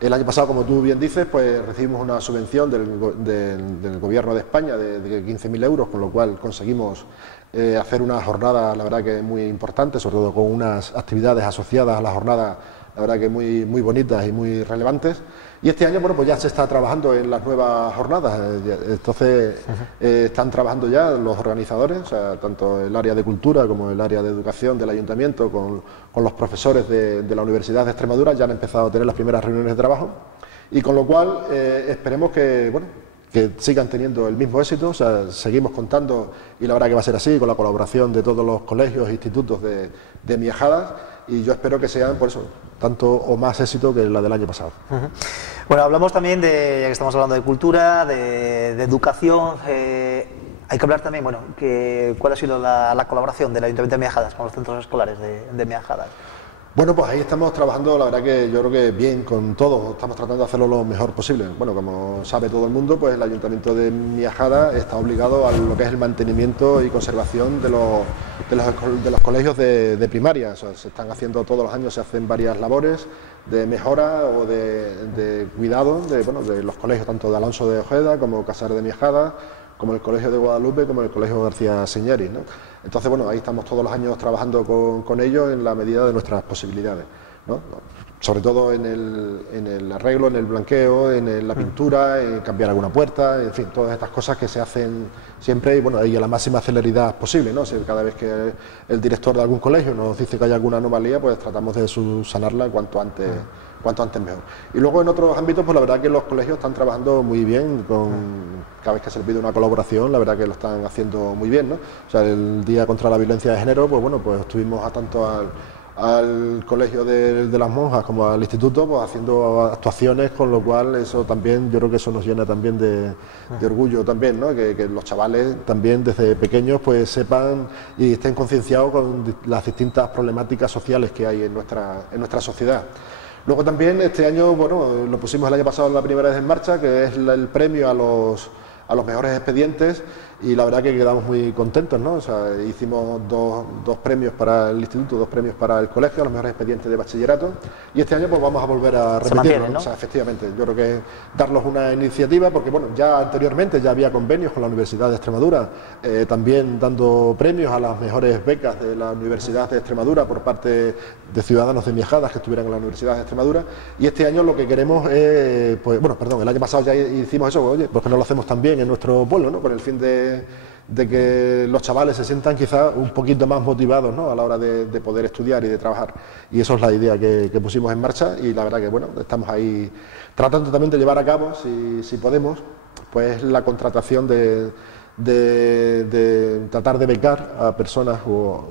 El año pasado, como tú bien dices, pues recibimos una subvención del Gobierno de España de 15.000 euros, con lo cual conseguimos hacer una jornada, la verdad que muy importante, sobre todo con unas actividades asociadas a la jornada, la verdad que muy bonitas y muy relevantes. Y este año, bueno, pues ya se está trabajando en las nuevas jornadas. Entonces están trabajando ya los organizadores, o sea, tanto el área de cultura como el área de educación del ayuntamiento, con los profesores de la Universidad de Extremadura, ya han empezado a tener las primeras reuniones de trabajo. Y con lo cual esperemos que, bueno, que sigan teniendo el mismo éxito. O sea, seguimos contando, y la verdad que va a ser así, con la colaboración de todos los colegios e institutos de Miajadas, y yo espero que sean, por eso, tanto o más éxito que la del año pasado. Bueno, hablamos también ya que estamos hablando de cultura, de educación, hay que hablar también, bueno, cuál ha sido la colaboración del Ayuntamiento de Miajadas con los centros escolares de Miajadas. Bueno, pues ahí estamos trabajando, la verdad que yo creo que bien con todos, estamos tratando de hacerlo lo mejor posible. Bueno, como sabe todo el mundo, pues el Ayuntamiento de Miajada está obligado a lo que es el mantenimiento y conservación de los colegios de primaria. O sea, se están haciendo todos los años, se hacen varias labores de mejora o de cuidado de los colegios tanto de Alonso de Ojeda como Casares de Miajada, como el Colegio de Guadalupe, como el Colegio García Señeri, ¿no? Entonces, bueno, ahí estamos todos los años trabajando con ellos en la medida de nuestras posibilidades, ¿no? Sobre todo en el arreglo, en el blanqueo, en la pintura, en cambiar alguna puerta, en fin, todas estas cosas que se hacen siempre y, bueno, ahí a la máxima celeridad posible, ¿no? O sea, cada vez que el director de algún colegio nos dice que hay alguna anomalía, pues tratamos de subsanarla cuanto antes mejor. Y luego en otros ámbitos, pues la verdad que los colegios están trabajando muy bien, cada vez que se les pide una colaboración, la verdad que lo están haciendo muy bien, ¿no? O sea, el Día contra la Violencia de Género, pues bueno, pues estuvimos tanto al Colegio de las Monjas como al Instituto, pues haciendo actuaciones, con lo cual eso también, yo creo que eso nos llena también de orgullo también, ¿no? Que los chavales también desde pequeños pues sepan y estén concienciados con las distintas problemáticas sociales que hay en nuestra sociedad. Luego también este año, bueno, lo pusimos el año pasado la primera vez en marcha, que es el premio a los mejores expedientes, y la verdad que quedamos muy contentos, ¿no? O sea, hicimos dos premios para el instituto, 2 premios para el colegio, a los mejores expedientes de bachillerato, y este año pues vamos a volver a repetirlo, ¿no? O sea, efectivamente, yo creo que darlos una iniciativa, porque bueno, ya anteriormente ya había convenios con la Universidad de Extremadura, también dando premios a las mejores becas de la Universidad de Extremadura por parte de ciudadanos de Miajadas que estuvieran en la Universidad de Extremadura, y este año lo que queremos es, pues bueno, perdón, el año pasado ya hicimos eso, oye, ¿por qué no lo hacemos también en nuestro pueblo, ¿no? Con el fin de que los chavales se sientan quizás un poquito más motivados, ¿no? A la hora de poder estudiar y de trabajar, y eso es la idea que pusimos en marcha, y la verdad que bueno, estamos ahí tratando también de llevar a cabo, si podemos, pues la contratación de tratar de becar a personas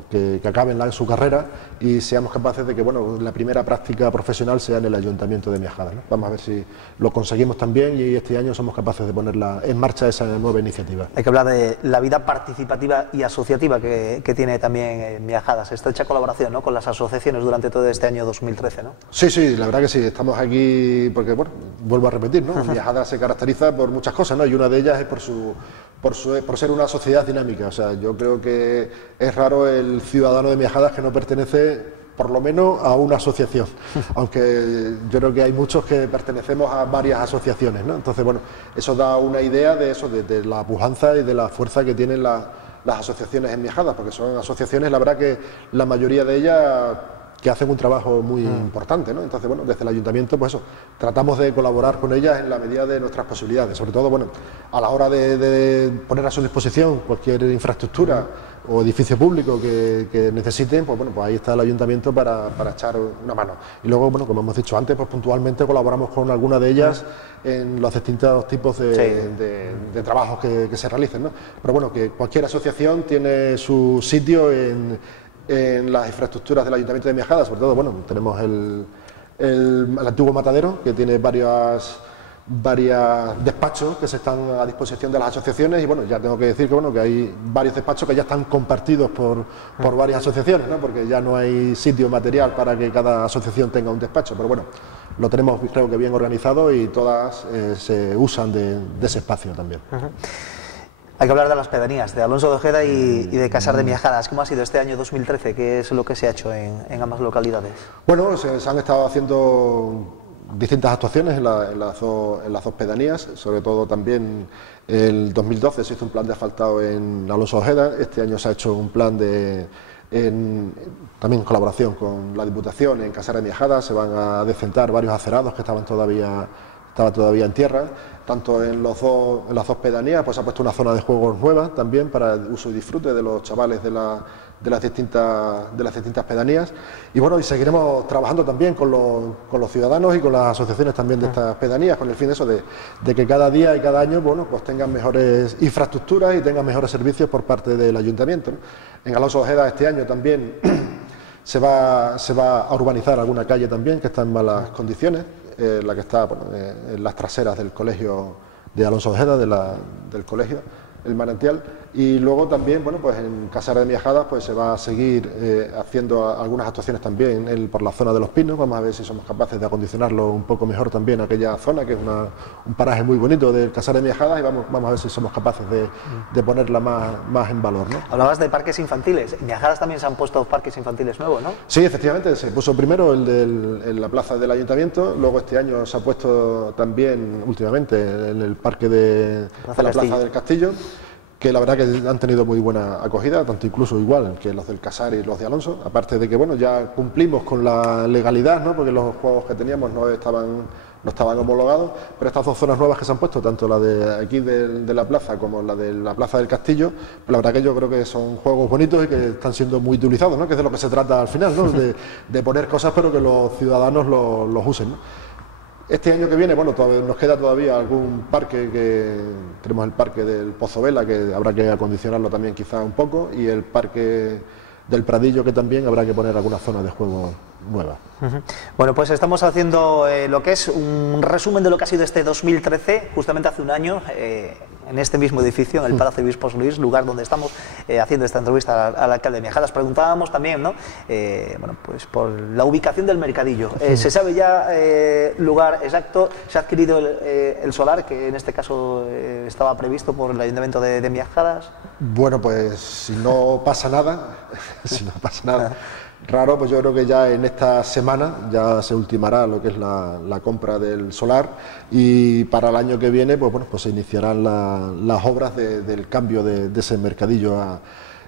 que acaben su carrera y seamos capaces de que bueno, la primera práctica profesional sea en el Ayuntamiento de Miajada, ¿no? Vamos a ver si lo conseguimos también y este año somos capaces de ponerla en marcha esa nueva iniciativa. Hay que hablar de la vida participativa y asociativa que tiene también Miajadas, estrecha colaboración, ¿no?, con las asociaciones durante todo este año 2013, ¿no? Sí, la verdad que sí, estamos aquí porque, bueno, vuelvo a repetir, ¿no? Miajadas se caracteriza por muchas cosas, ¿no? Y una de ellas es por ser una sociedad dinámica. O sea, yo creo que es raro el ciudadano de Miajadas que no pertenece por lo menos a una asociación, aunque yo creo que hay muchos que pertenecemos a varias asociaciones, ¿no? Entonces, bueno, eso da una idea de eso, de la pujanza y de la fuerza que tienen las asociaciones en Miajadas, porque son asociaciones, la verdad que la mayoría de ellas que hacen un trabajo muy importante, ¿no? Entonces, bueno, desde el Ayuntamiento, pues eso, tratamos de colaborar con ellas en la medida de nuestras posibilidades, sobre todo, bueno, a la hora de poner a su disposición cualquier infraestructura o edificio público que necesiten, pues bueno, pues ahí está el Ayuntamiento para echar una mano. Y luego, bueno, como hemos dicho antes, pues puntualmente colaboramos con alguna de ellas en los distintos tipos de trabajos que se realicen, ¿no? Pero bueno, que cualquier asociación tiene su sitio en las infraestructuras del Ayuntamiento de Miajadas, sobre todo, bueno, tenemos el antiguo matadero, que tiene varios despachos que se están a disposición de las asociaciones, y bueno, ya tengo que decir que bueno, que hay varios despachos que ya están compartidos por varias asociaciones, ¿no? Porque ya no hay sitio material para que cada asociación tenga un despacho, pero bueno, lo tenemos creo que bien organizado y todas se usan de ese espacio también. Hay que hablar de las pedanías, de Alonso de Ojeda y de Casares de Miajadas. ¿Cómo ha sido este año 2013? ¿Qué es lo que se ha hecho en ambas localidades? Bueno, se han estado haciendo distintas actuaciones en las dos pedanías, sobre todo también el 2012 se hizo un plan de asfaltado en Alonso de Ojeda, este año se ha hecho un plan también en colaboración con la Diputación en Casares de Miajadas, se van a decentar varios acerados que estaban todavía en tierra, tanto en las dos pedanías, pues se ha puesto una zona de juegos nueva también para el uso y disfrute de los chavales de las distintas pedanías, y bueno, y seguiremos trabajando también con los ciudadanos y con las asociaciones también de estas pedanías, con el fin de eso, de que cada día y cada año, bueno, pues tengan mejores infraestructuras y tengan mejores servicios por parte del Ayuntamiento, ¿no? En Alonso de Ojeda este año también se va a urbanizar alguna calle también que está en malas condiciones, la que está en las traseras del colegio de Alonso de Ojeda, del colegio, el manantial. Y luego también, bueno, pues en Casares de Miajadas pues se va a seguir haciendo algunas actuaciones también por la zona de los Pinos. Vamos a ver si somos capaces de acondicionarlo un poco mejor también aquella zona, que es un paraje muy bonito del Casares de Miajadas, y vamos a ver si somos capaces de ponerla más en valor, ¿no? Hablabas de parques infantiles. En Miajadas también se han puesto parques infantiles nuevos, ¿no? Sí, efectivamente, se puso primero en la plaza del Ayuntamiento, luego este año se ha puesto también últimamente en el parque de la Plaza del Castillo, que la verdad que han tenido muy buena acogida, tanto incluso igual que los del Casares y los de Alonso, aparte de que bueno, ya cumplimos con la legalidad, ¿no? Porque los juegos que teníamos no estaban homologados, pero estas dos zonas nuevas que se han puesto, tanto la de aquí de la plaza como la de la Plaza del Castillo, pues la verdad que yo creo que son juegos bonitos y que están siendo muy utilizados, ¿no? Que es de lo que se trata al final, ¿no? De poner cosas pero que los ciudadanos los usen, ¿no? Este año que viene, bueno, nos queda todavía algún parque, tenemos el parque del Pozo Vela, que habrá que acondicionarlo también quizá un poco, y el parque del Pradillo, que también habrá que poner algunas zonas de juego nuevas. Bueno, pues estamos haciendo lo que es un resumen de lo que ha sido este 2013, justamente hace un año, en este mismo edificio, en el Palacio de Obispo Luis, lugar donde estamos haciendo esta entrevista al alcalde de Miajadas. Preguntábamos también, ¿no? Bueno, pues por la ubicación del mercadillo. ¿Se sabe ya lugar exacto? ¿Se ha adquirido el solar, que en este caso estaba previsto por el Ayuntamiento de Miajadas? Bueno, pues si no pasa nada, raro, pues yo creo que ya en esta semana ya se ultimará lo que es la compra del solar, y para el año que viene pues bueno, pues se iniciarán las obras del cambio de ese mercadillo.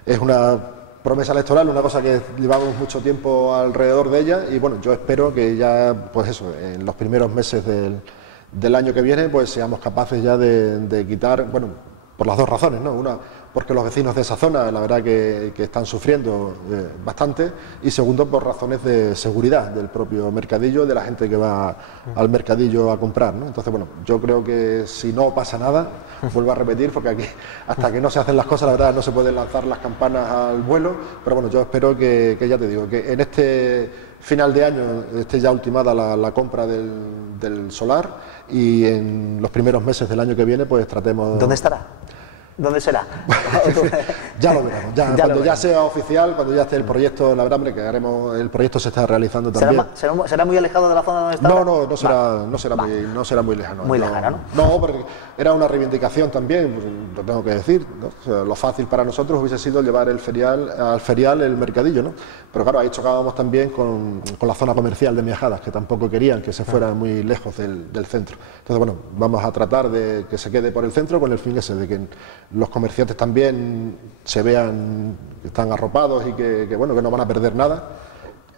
Es una promesa electoral, una cosa que llevamos mucho tiempo alrededor de ella, y bueno, yo espero que ya pues eso, en los primeros meses del año que viene pues seamos capaces ya de quitar, bueno, por las dos razones, ¿no? Una, porque los vecinos de esa zona la verdad que están sufriendo bastante, y segundo, por razones de seguridad del propio mercadillo, de la gente que va al mercadillo a comprar, ¿no? Entonces, bueno, yo creo que si no pasa nada, vuelvo a repetir, porque aquí hasta que no se hacen las cosas, la verdad, no se pueden lanzar las campanas al vuelo, pero bueno, yo espero que ya te digo, que en este final de año esté ya ultimada la compra del solar, y en los primeros meses del año que viene pues tratemos... ¿Dónde estará? ¿Dónde será? Ya lo veremos, cuando ya sea oficial, cuando ya esté el proyecto, la verdad, hombre, que el proyecto se está realizando también. ¿Será muy alejado de la zona donde está? No será muy lejano. Muy lejano, ¿no? No, porque era una reivindicación también, pues, lo tengo que decir, ¿no? O sea, lo fácil para nosotros hubiese sido llevar al ferial el mercadillo, ¿no? Pero claro, ahí chocábamos también con la zona comercial de Miajadas, que tampoco querían que se fuera muy lejos del centro. Entonces, bueno, vamos a tratar de que se quede por el centro, con el fin ese de que los comerciantes también se vean que están arropados y que bueno, que no van a perder nada.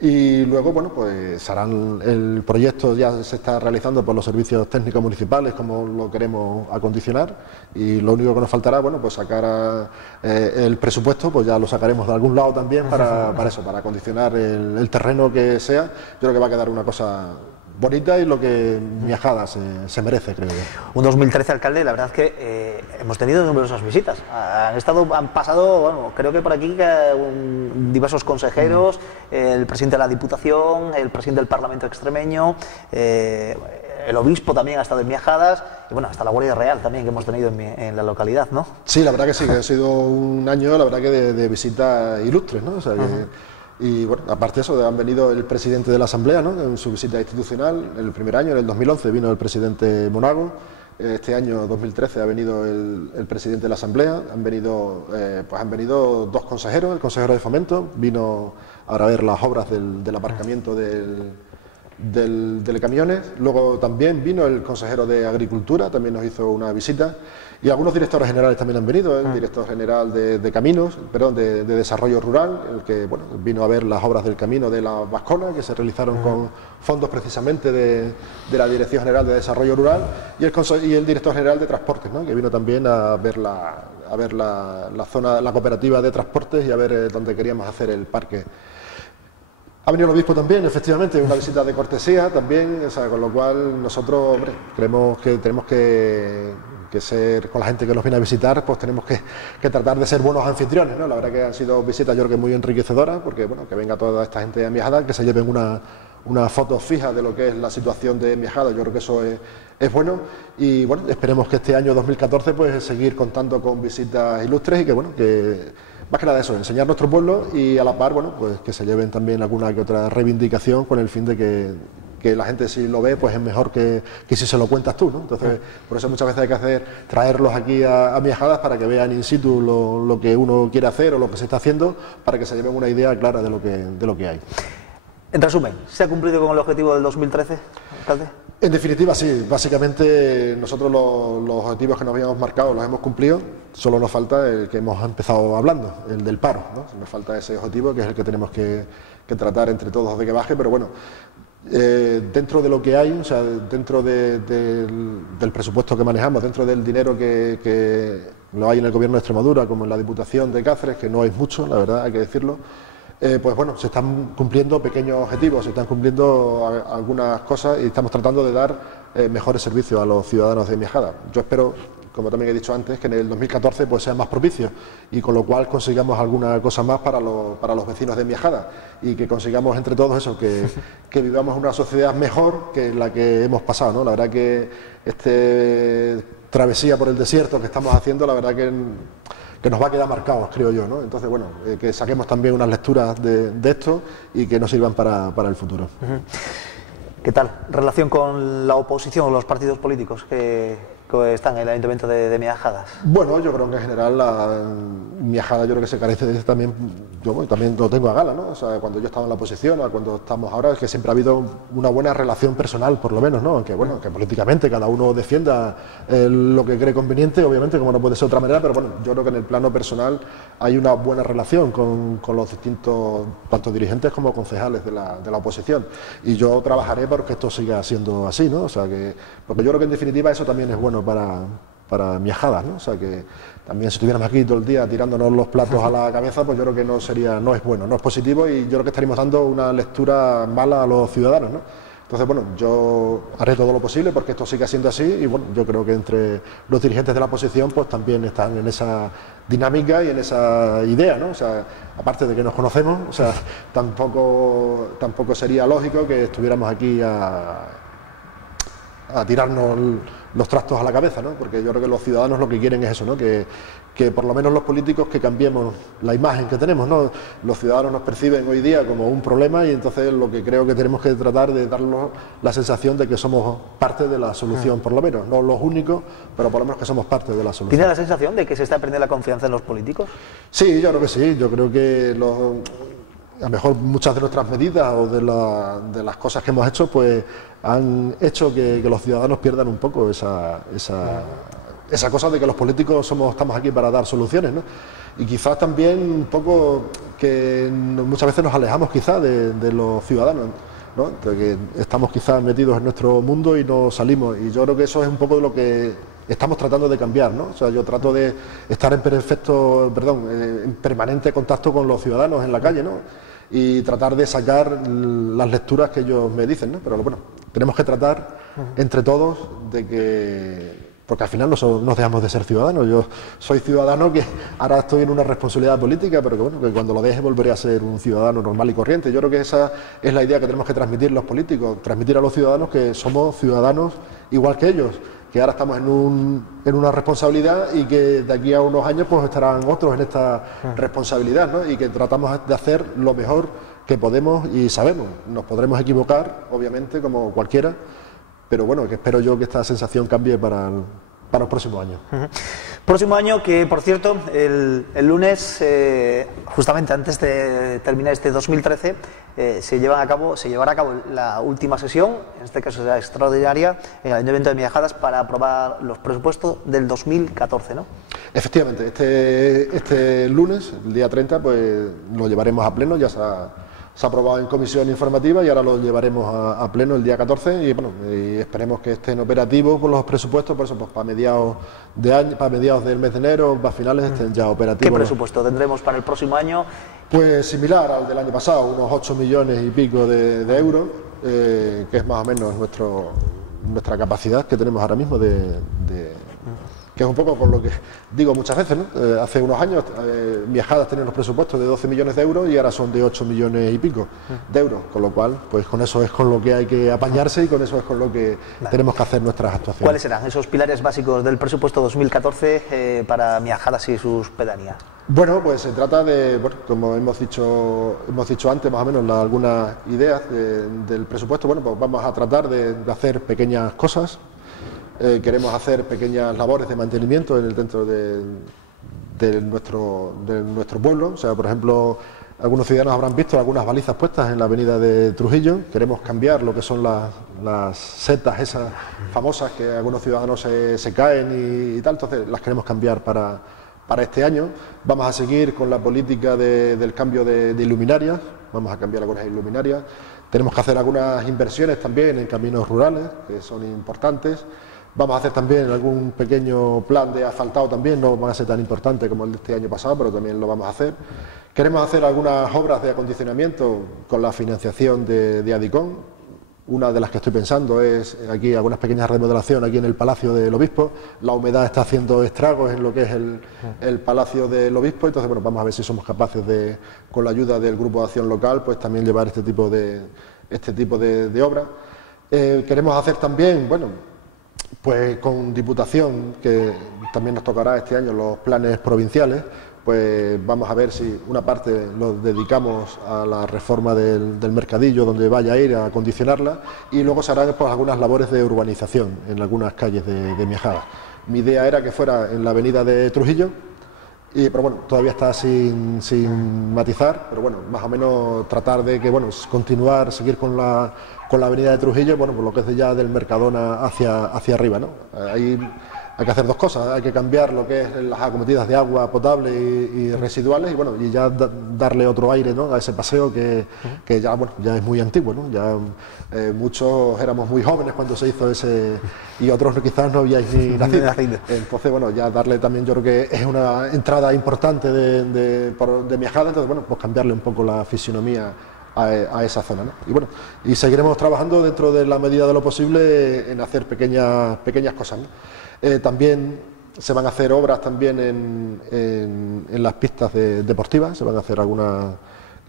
Y luego, bueno, pues harán el proyecto, ya se está realizando por los servicios técnicos municipales, como lo queremos acondicionar, y lo único que nos faltará, bueno, pues sacar el presupuesto, pues ya lo sacaremos de algún lado también para eso, para acondicionar el terreno que sea. Yo creo que va a quedar una cosa bonita y lo que Miajadas se merece, creo yo. Un 2013, alcalde, la verdad es que hemos tenido numerosas visitas. Han pasado, bueno, creo que por aquí diversos consejeros, el presidente de la Diputación, el presidente del Parlamento extremeño, el obispo también ha estado en Miajadas, y bueno, hasta la Guardia Real también que hemos tenido en la localidad, ¿no? Sí, la verdad que sí, que ha sido un año, la verdad que de visitas ilustres, ¿no? O sea, y bueno, aparte de eso, han venido el presidente de la Asamblea, ¿no? En su visita institucional, el primer año, en el 2011, vino el presidente Monago. Este año, 2013, ha venido el presidente de la Asamblea. Han venido dos consejeros. El consejero de Fomento vino ahora a ver las obras del aparcamiento de camiones. Luego también vino el consejero de Agricultura, también nos hizo una visita. Y algunos directores generales también han venido, el director general de Caminos, perdón, de Desarrollo Rural, el que bueno, vino a ver las obras del camino de la Vascona, que se realizaron con fondos precisamente de la Dirección General de Desarrollo Rural, y el director general de Transportes, ¿no? Que vino también a ver la zona, la cooperativa de transportes, y a ver dónde queríamos hacer el parque. Ha venido el obispo también, efectivamente, una visita de cortesía también, o sea, con lo cual nosotros, hombre, creemos que tenemos que ser, con la gente que nos viene a visitar, pues tenemos que tratar de ser buenos anfitriones, ¿no? La verdad que han sido visitas, yo creo que muy enriquecedoras, porque bueno, que venga toda esta gente a Miajadas, que se lleven una foto fija de lo que es la situación de Miajada. Yo creo que eso es bueno, y bueno, esperemos que este año 2014 pues seguir contando con visitas ilustres y que bueno, que más que nada eso, enseñar nuestro pueblo y a la par, bueno, pues que se lleven también alguna que otra reivindicación con el fin de que la gente, si lo ve, pues es mejor que si se lo cuentas tú, ¿no? Entonces, por eso muchas veces hay que traerlos aquí a Miajadas para que vean in situ lo que uno quiere hacer o lo que se está haciendo, para que se lleven una idea clara de lo que hay. En resumen, ¿se ha cumplido con el objetivo del 2013, alcalde? En definitiva, sí. Básicamente, nosotros los objetivos que nos habíamos marcado los hemos cumplido. Solo nos falta el que hemos empezado hablando, el del paro, ¿no? Nos falta ese objetivo, que es el que tenemos que tratar entre todos de que baje, pero bueno, dentro de lo que hay, o sea, dentro del presupuesto que manejamos, dentro del dinero que lo hay en el Gobierno de Extremadura, como en la Diputación de Cáceres, que no es mucho, la verdad, hay que decirlo, pues bueno, se están cumpliendo pequeños objetivos, se están cumpliendo algunas cosas y estamos tratando de dar mejores servicios a los ciudadanos de Miajada. Yo espero, como también he dicho antes, que en el 2014 pues sea más propicio y con lo cual consigamos alguna cosa más para los vecinos de Miajada y que consigamos entre todos eso, que vivamos una sociedad mejor que la que hemos pasado, ¿no? La verdad que travesía por el desierto que estamos haciendo, la verdad que nos va a quedar marcados, creo yo, ¿no? Entonces, bueno, que saquemos también unas lecturas de esto y que nos sirvan para el futuro. ¿Qué tal? ¿Relación con la oposición o los partidos políticos que están en el Ayuntamiento de Miajadas? Bueno, yo creo que en general Miajada yo creo que se carece de también, yo también lo tengo a gala, ¿no? O sea, cuando yo estaba en la oposición o cuando estamos ahora, es que siempre ha habido una buena relación personal, por lo menos, ¿no? Aunque bueno, que políticamente cada uno defienda lo que cree conveniente, obviamente, como no puede ser de otra manera, pero bueno, yo creo que en el plano personal hay una buena relación con los distintos, tanto dirigentes como concejales de la oposición, y yo trabajaré porque esto siga siendo así, ¿no? O sea, porque yo creo que en definitiva eso también es bueno para Miajadas, ¿no? O sea, que también si estuviéramos aquí todo el día tirándonos los platos a la cabeza, pues yo creo que no es bueno, no es positivo, y yo creo que estaríamos dando una lectura mala a los ciudadanos, ¿no? Entonces, bueno, yo haré todo lo posible porque esto siga siendo así, y bueno, yo creo que entre los dirigentes de la oposición pues también están en esa dinámica y en esa idea, ¿no? O sea, aparte de que nos conocemos, o sea, tampoco sería lógico que estuviéramos aquí a tirarnos los trastos a la cabeza, ¿no? Porque yo creo que los ciudadanos lo que quieren es eso, ¿no? Que por lo menos los políticos que cambiemos la imagen que tenemos, ¿no? Los ciudadanos nos perciben hoy día como un problema, y entonces lo que creo que tenemos que tratar de darnos la sensación de que somos parte de la solución, por lo menos, no los únicos, pero por lo menos que somos parte de la solución. ¿Tiene la sensación de que se está perdiendo la confianza en los políticos? Sí, yo creo que sí, yo creo que a lo mejor muchas de nuestras medidas o de las cosas que hemos hecho pues han hecho que los ciudadanos pierdan un poco esa cosa de que los políticos estamos aquí para dar soluciones, ¿no? Y quizás también un poco que muchas veces nos alejamos quizás de los ciudadanos, ¿no? De que estamos quizás metidos en nuestro mundo y no salimos, y yo creo que eso es un poco de lo que estamos tratando de cambiar, ¿no? O sea, yo trato de estar en permanente contacto con los ciudadanos en la calle, ¿no? Y tratar de sacar las lecturas que ellos me dicen, ¿no? Pero bueno, tenemos que tratar entre todos de que, porque al final no dejamos de ser ciudadanos. Yo soy ciudadano que ahora estoy en una responsabilidad política, pero que bueno, que cuando lo deje volveré a ser un ciudadano normal y corriente. Yo creo que esa es la idea que tenemos que transmitir los políticos, transmitir a los ciudadanos que somos ciudadanos igual que ellos, que ahora estamos en una responsabilidad y que de aquí a unos años pues estarán otros en esta responsabilidad, ¿no? Y que tratamos de hacer lo mejor que podemos y sabemos. Nos podremos equivocar, obviamente, como cualquiera, pero bueno, que espero yo que esta sensación cambie para los próximos años. Próximo año que, por cierto, el lunes, justamente antes de terminar este 2013, se llevará a cabo la última sesión, en este caso será extraordinaria, en el Ayuntamiento de Miajadas para aprobar los presupuestos del 2014, ¿no? Efectivamente, este lunes, el día 30, pues lo llevaremos a pleno, ya se ha aprobado en comisión informativa y ahora lo llevaremos a pleno el día 14 y bueno, y esperemos que estén operativos con los presupuestos, por eso pues para mediados de año, para mediados del mes de enero, para finales estén ya operativos. ¿Qué presupuesto tendremos para el próximo año? Pues similar al del año pasado, unos 8 millones y pico de euros, que es más o menos nuestra capacidad que tenemos ahora mismo de que es un poco con lo que digo muchas veces, ¿no? Hace unos años Miajadas tenía unos presupuestos de 12 millones de euros y ahora son de 8 millones y pico de euros, con lo cual, pues con eso es con lo que hay que apañarse y con eso es con lo que tenemos que hacer nuestras actuaciones. ¿Cuáles serán esos pilares básicos del presupuesto 2014 para Miajadas y sus pedanías? Bueno, pues se trata de, bueno, como hemos dicho antes, más o menos algunas ideas del presupuesto. Bueno, pues vamos a tratar de hacer pequeñas cosas. Queremos hacer pequeñas labores de mantenimiento dentro de nuestro pueblo. O sea, por ejemplo, algunos ciudadanos habrán visto algunas balizas puestas en la avenida de Trujillo. Queremos cambiar lo que son las setas esas famosas que algunos ciudadanos se caen y tal. Entonces las queremos cambiar para este año. Vamos a seguir con la política del cambio de iluminarias. Vamos a cambiar algunas iluminarias. Tenemos que hacer algunas inversiones también en caminos rurales, que son importantes. Vamos a hacer también algún pequeño plan de asfaltado también, no van a ser tan importantes como el de este año pasado, pero también lo vamos a hacer. Queremos hacer algunas obras de acondicionamiento con la financiación de Adicom. Una de las que estoy pensando es aquí algunas pequeñas remodelaciones aquí en el Palacio del Obispo. La humedad está haciendo estragos en lo que es el Palacio del Obispo, entonces bueno, vamos a ver si somos capaces de, con la ayuda del Grupo de Acción Local, pues también llevar este tipo de obras. Queremos hacer también, bueno, pues con Diputación, que también nos tocará este año los planes provinciales, pues vamos a ver si una parte lo dedicamos a la reforma del mercadillo, donde vaya a ir a acondicionarla, y luego se harán pues algunas labores de urbanización en algunas calles de Miajadas. Mi idea era que fuera en la avenida de Trujillo, pero bueno, todavía está sin matizar, pero bueno, más o menos tratar de que, bueno, seguir con la avenida de Trujillo, bueno, por lo que es ya del Mercadona hacia arriba, ¿no? Ahí hay que hacer dos cosas, hay que cambiar lo que es las acometidas de agua potable y residuales y bueno, y ya darle otro aire, ¿no?, a ese paseo que ya, bueno, ya es muy antiguo, ¿no? Ya muchos éramos muy jóvenes cuando se hizo ese y otros quizás no habíais ni nacido. Entonces, bueno, ya darle también, yo creo que es una entrada importante de Miajadas, entonces bueno, pues cambiarle un poco la fisionomía a esa zona, ¿no? Y bueno, y seguiremos trabajando dentro de la medida de lo posible en hacer pequeñas cosas, ¿no? También se van a hacer obras también en las pistas deportivas, se van a hacer algunas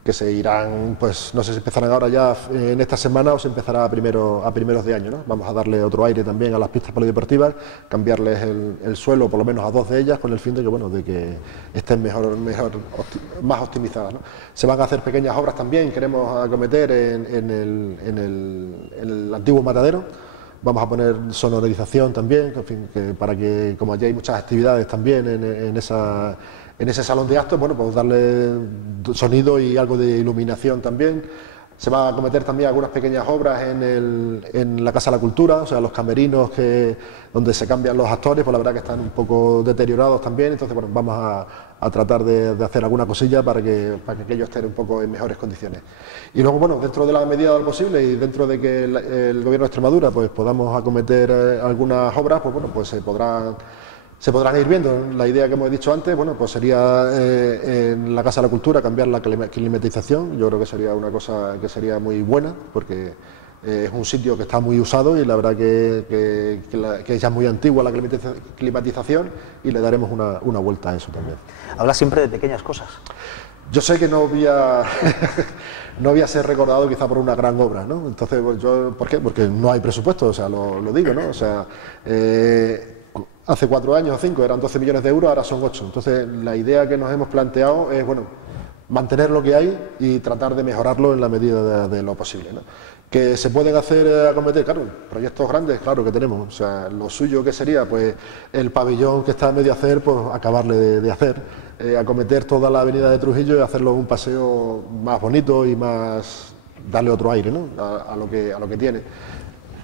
que se irán, pues no sé si empezarán ahora ya en esta semana o se empezará a primeros de año, ¿no? Vamos a darle otro aire también a las pistas polideportivas, cambiarles el suelo, por lo menos a 2 de ellas, con el fin de que, bueno, de que estén más optimizadas, ¿no? Se van a hacer pequeñas obras también, queremos acometer en el antiguo matadero. Vamos a poner sonorización también, en fin, para que, como allí hay muchas actividades también en ese salón de actos, bueno, pues darle sonido y algo de iluminación también. Se van a acometer también algunas pequeñas obras en la Casa de la Cultura, o sea, los camerinos donde se cambian los actores, pues la verdad que están un poco deteriorados también, entonces bueno, vamos a tratar de hacer alguna cosilla para que aquello esté un poco en mejores condiciones. Y luego, bueno, dentro de la medida de lo posible y dentro de que el Gobierno de Extremadura pues podamos acometer algunas obras, pues bueno, pues se podrán ir viendo. La idea que hemos dicho antes, bueno, pues sería en la Casa de la Cultura cambiar la climatización. Yo creo que sería una cosa que sería muy buena, porque es un sitio que está muy usado y la verdad que ya es muy antigua la climatización y le daremos una vuelta a eso también. Habla siempre de pequeñas cosas. Yo sé que no voy a ser recordado quizá por una gran obra, ¿no? Entonces, pues, ¿por qué? Porque no hay presupuesto, o sea, lo digo, ¿no? O sea, hace 4 años o 5 eran 12 millones de euros, ahora son 8. Entonces, la idea que nos hemos planteado es, bueno, mantener lo que hay y tratar de mejorarlo en la medida de lo posible, ¿no? Que se pueden acometer, claro, proyectos grandes, claro que tenemos. O sea, lo suyo que sería, pues, el pabellón que está a medio hacer, pues, acabarle de hacer, acometer toda la avenida de Trujillo y hacerlo un paseo más bonito y más, darle otro aire, ¿no?, a lo que tiene.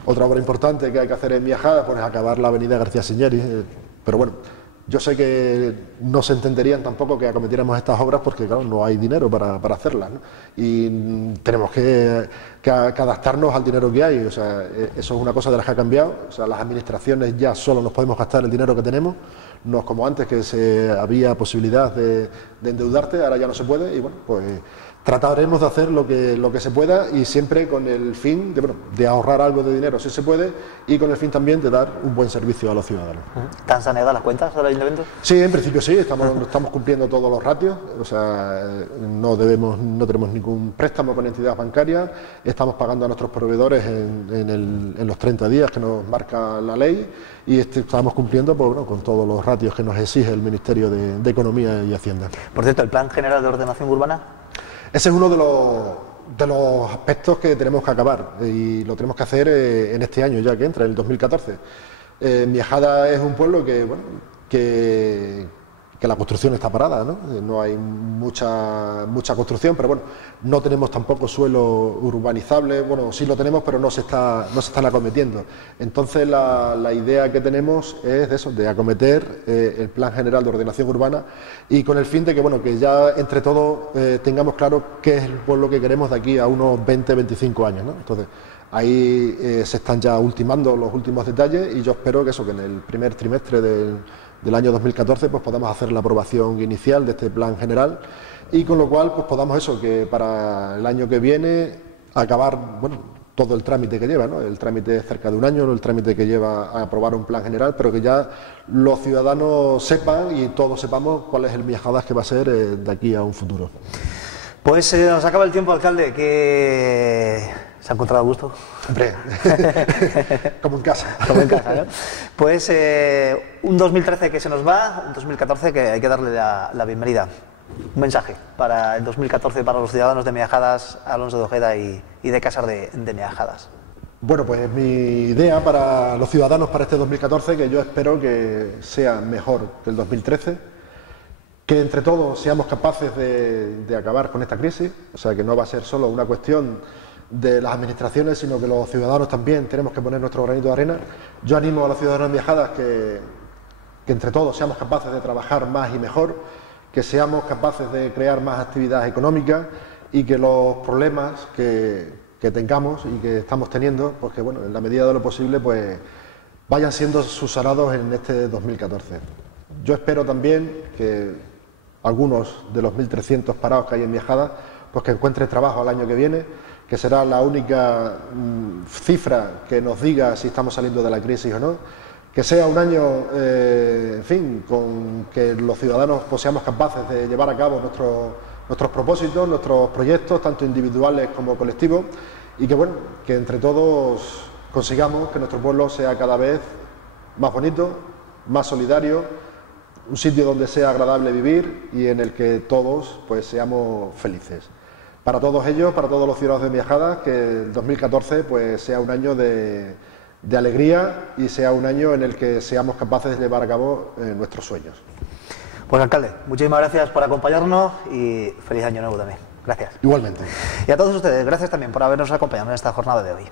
Otra obra importante que hay que hacer en Miajadas, pues, es acabar la avenida García Siñeri, pero bueno, yo sé que no se entenderían tampoco que acometiéramos estas obras porque, claro, no hay dinero para hacerlas, ¿no? Y tenemos que adaptarnos al dinero que hay. O sea, eso es una cosa de las que ha cambiado. O sea, las administraciones ya solo nos podemos gastar el dinero que tenemos, no es como antes que había posibilidad de endeudarte, ahora ya no se puede y bueno, pues trataremos de hacer lo que se pueda y siempre con el fin de ahorrar algo de dinero si se puede y con el fin también de dar un buen servicio a los ciudadanos. ¿Están saneadas las cuentas del ayuntamiento? Sí, en principio sí, estamos cumpliendo todos los ratios, o sea, no tenemos ningún préstamo con entidades bancarias, estamos pagando a nuestros proveedores en los 30 días que nos marca la ley y estamos cumpliendo con todos los ratios que nos exige el Ministerio de Economía y Hacienda. Por cierto, ¿el Plan General de Ordenación Urbana? Ese es uno de los aspectos que tenemos que acabar y lo tenemos que hacer en este año ya que entra, en el 2014. Miajada es un pueblo que la construcción está parada, no hay mucha construcción, pero no tenemos tampoco suelo urbanizable, sí lo tenemos, pero no se están acometiendo. Entonces la idea que tenemos es de acometer el Plan General de Ordenación Urbana y con el fin de que ya entre todos tengamos claro qué es el pueblo que queremos de aquí a unos 20-25 años, Entonces ahí se están ya ultimando los últimos detalles y yo espero que en el primer trimestre del año 2014 pues podamos hacer la aprobación inicial de este plan general y con lo cual pues podamos que para el año que viene acabar todo el trámite que lleva, el trámite es cerca de un año, el trámite que lleva a aprobar un plan general, pero que ya los ciudadanos sepan y todos sepamos cuál es el Miajadas que va a ser de aquí a un futuro. Pues nos acaba el tiempo, alcalde, que se ha encontrado a gusto. Hombre, como en casa. Como en casa, ¿no? Pues un 2013 que se nos va, un 2014 que hay que darle la bienvenida. Un mensaje para el 2014 para los ciudadanos de Miajadas, Alonso de Ojeda y de Casar de Miajadas. Bueno, pues mi idea para los ciudadanos para este 2014, que yo espero que sea mejor que el 2013, que entre todos seamos capaces de acabar con esta crisis, o sea que no va a ser solo una cuestión de las administraciones, sino que los ciudadanos también tenemos que poner nuestro granito de arena. Yo animo a los ciudadanos de Miajadas que entre todos seamos capaces de trabajar más y mejor, que seamos capaces de crear más actividad económica y que los problemas que tengamos y que estamos teniendo, pues que en la medida de lo posible pues vayan siendo subsanados en este 2014. Yo espero también que algunos de los 1.300 parados que hay en Miajadas pues que encuentren trabajo al año que viene, que será la única cifra que nos diga si estamos saliendo de la crisis o no, que sea un año, en fin, con que los ciudadanos pues, seamos capaces de llevar a cabo nuestros propósitos, nuestros proyectos, tanto individuales como colectivos, y que entre todos consigamos que nuestro pueblo sea cada vez más bonito, más solidario, un sitio donde sea agradable vivir y en el que todos pues seamos felices. Para todos ellos, para todos los ciudadanos de Miajadas, que el 2014 pues sea un año de alegría y sea un año en el que seamos capaces de llevar a cabo nuestros sueños. Pues alcalde, muchísimas gracias por acompañarnos y feliz año nuevo también. Gracias. Igualmente. Y a todos ustedes, gracias también por habernos acompañado en esta jornada de hoy.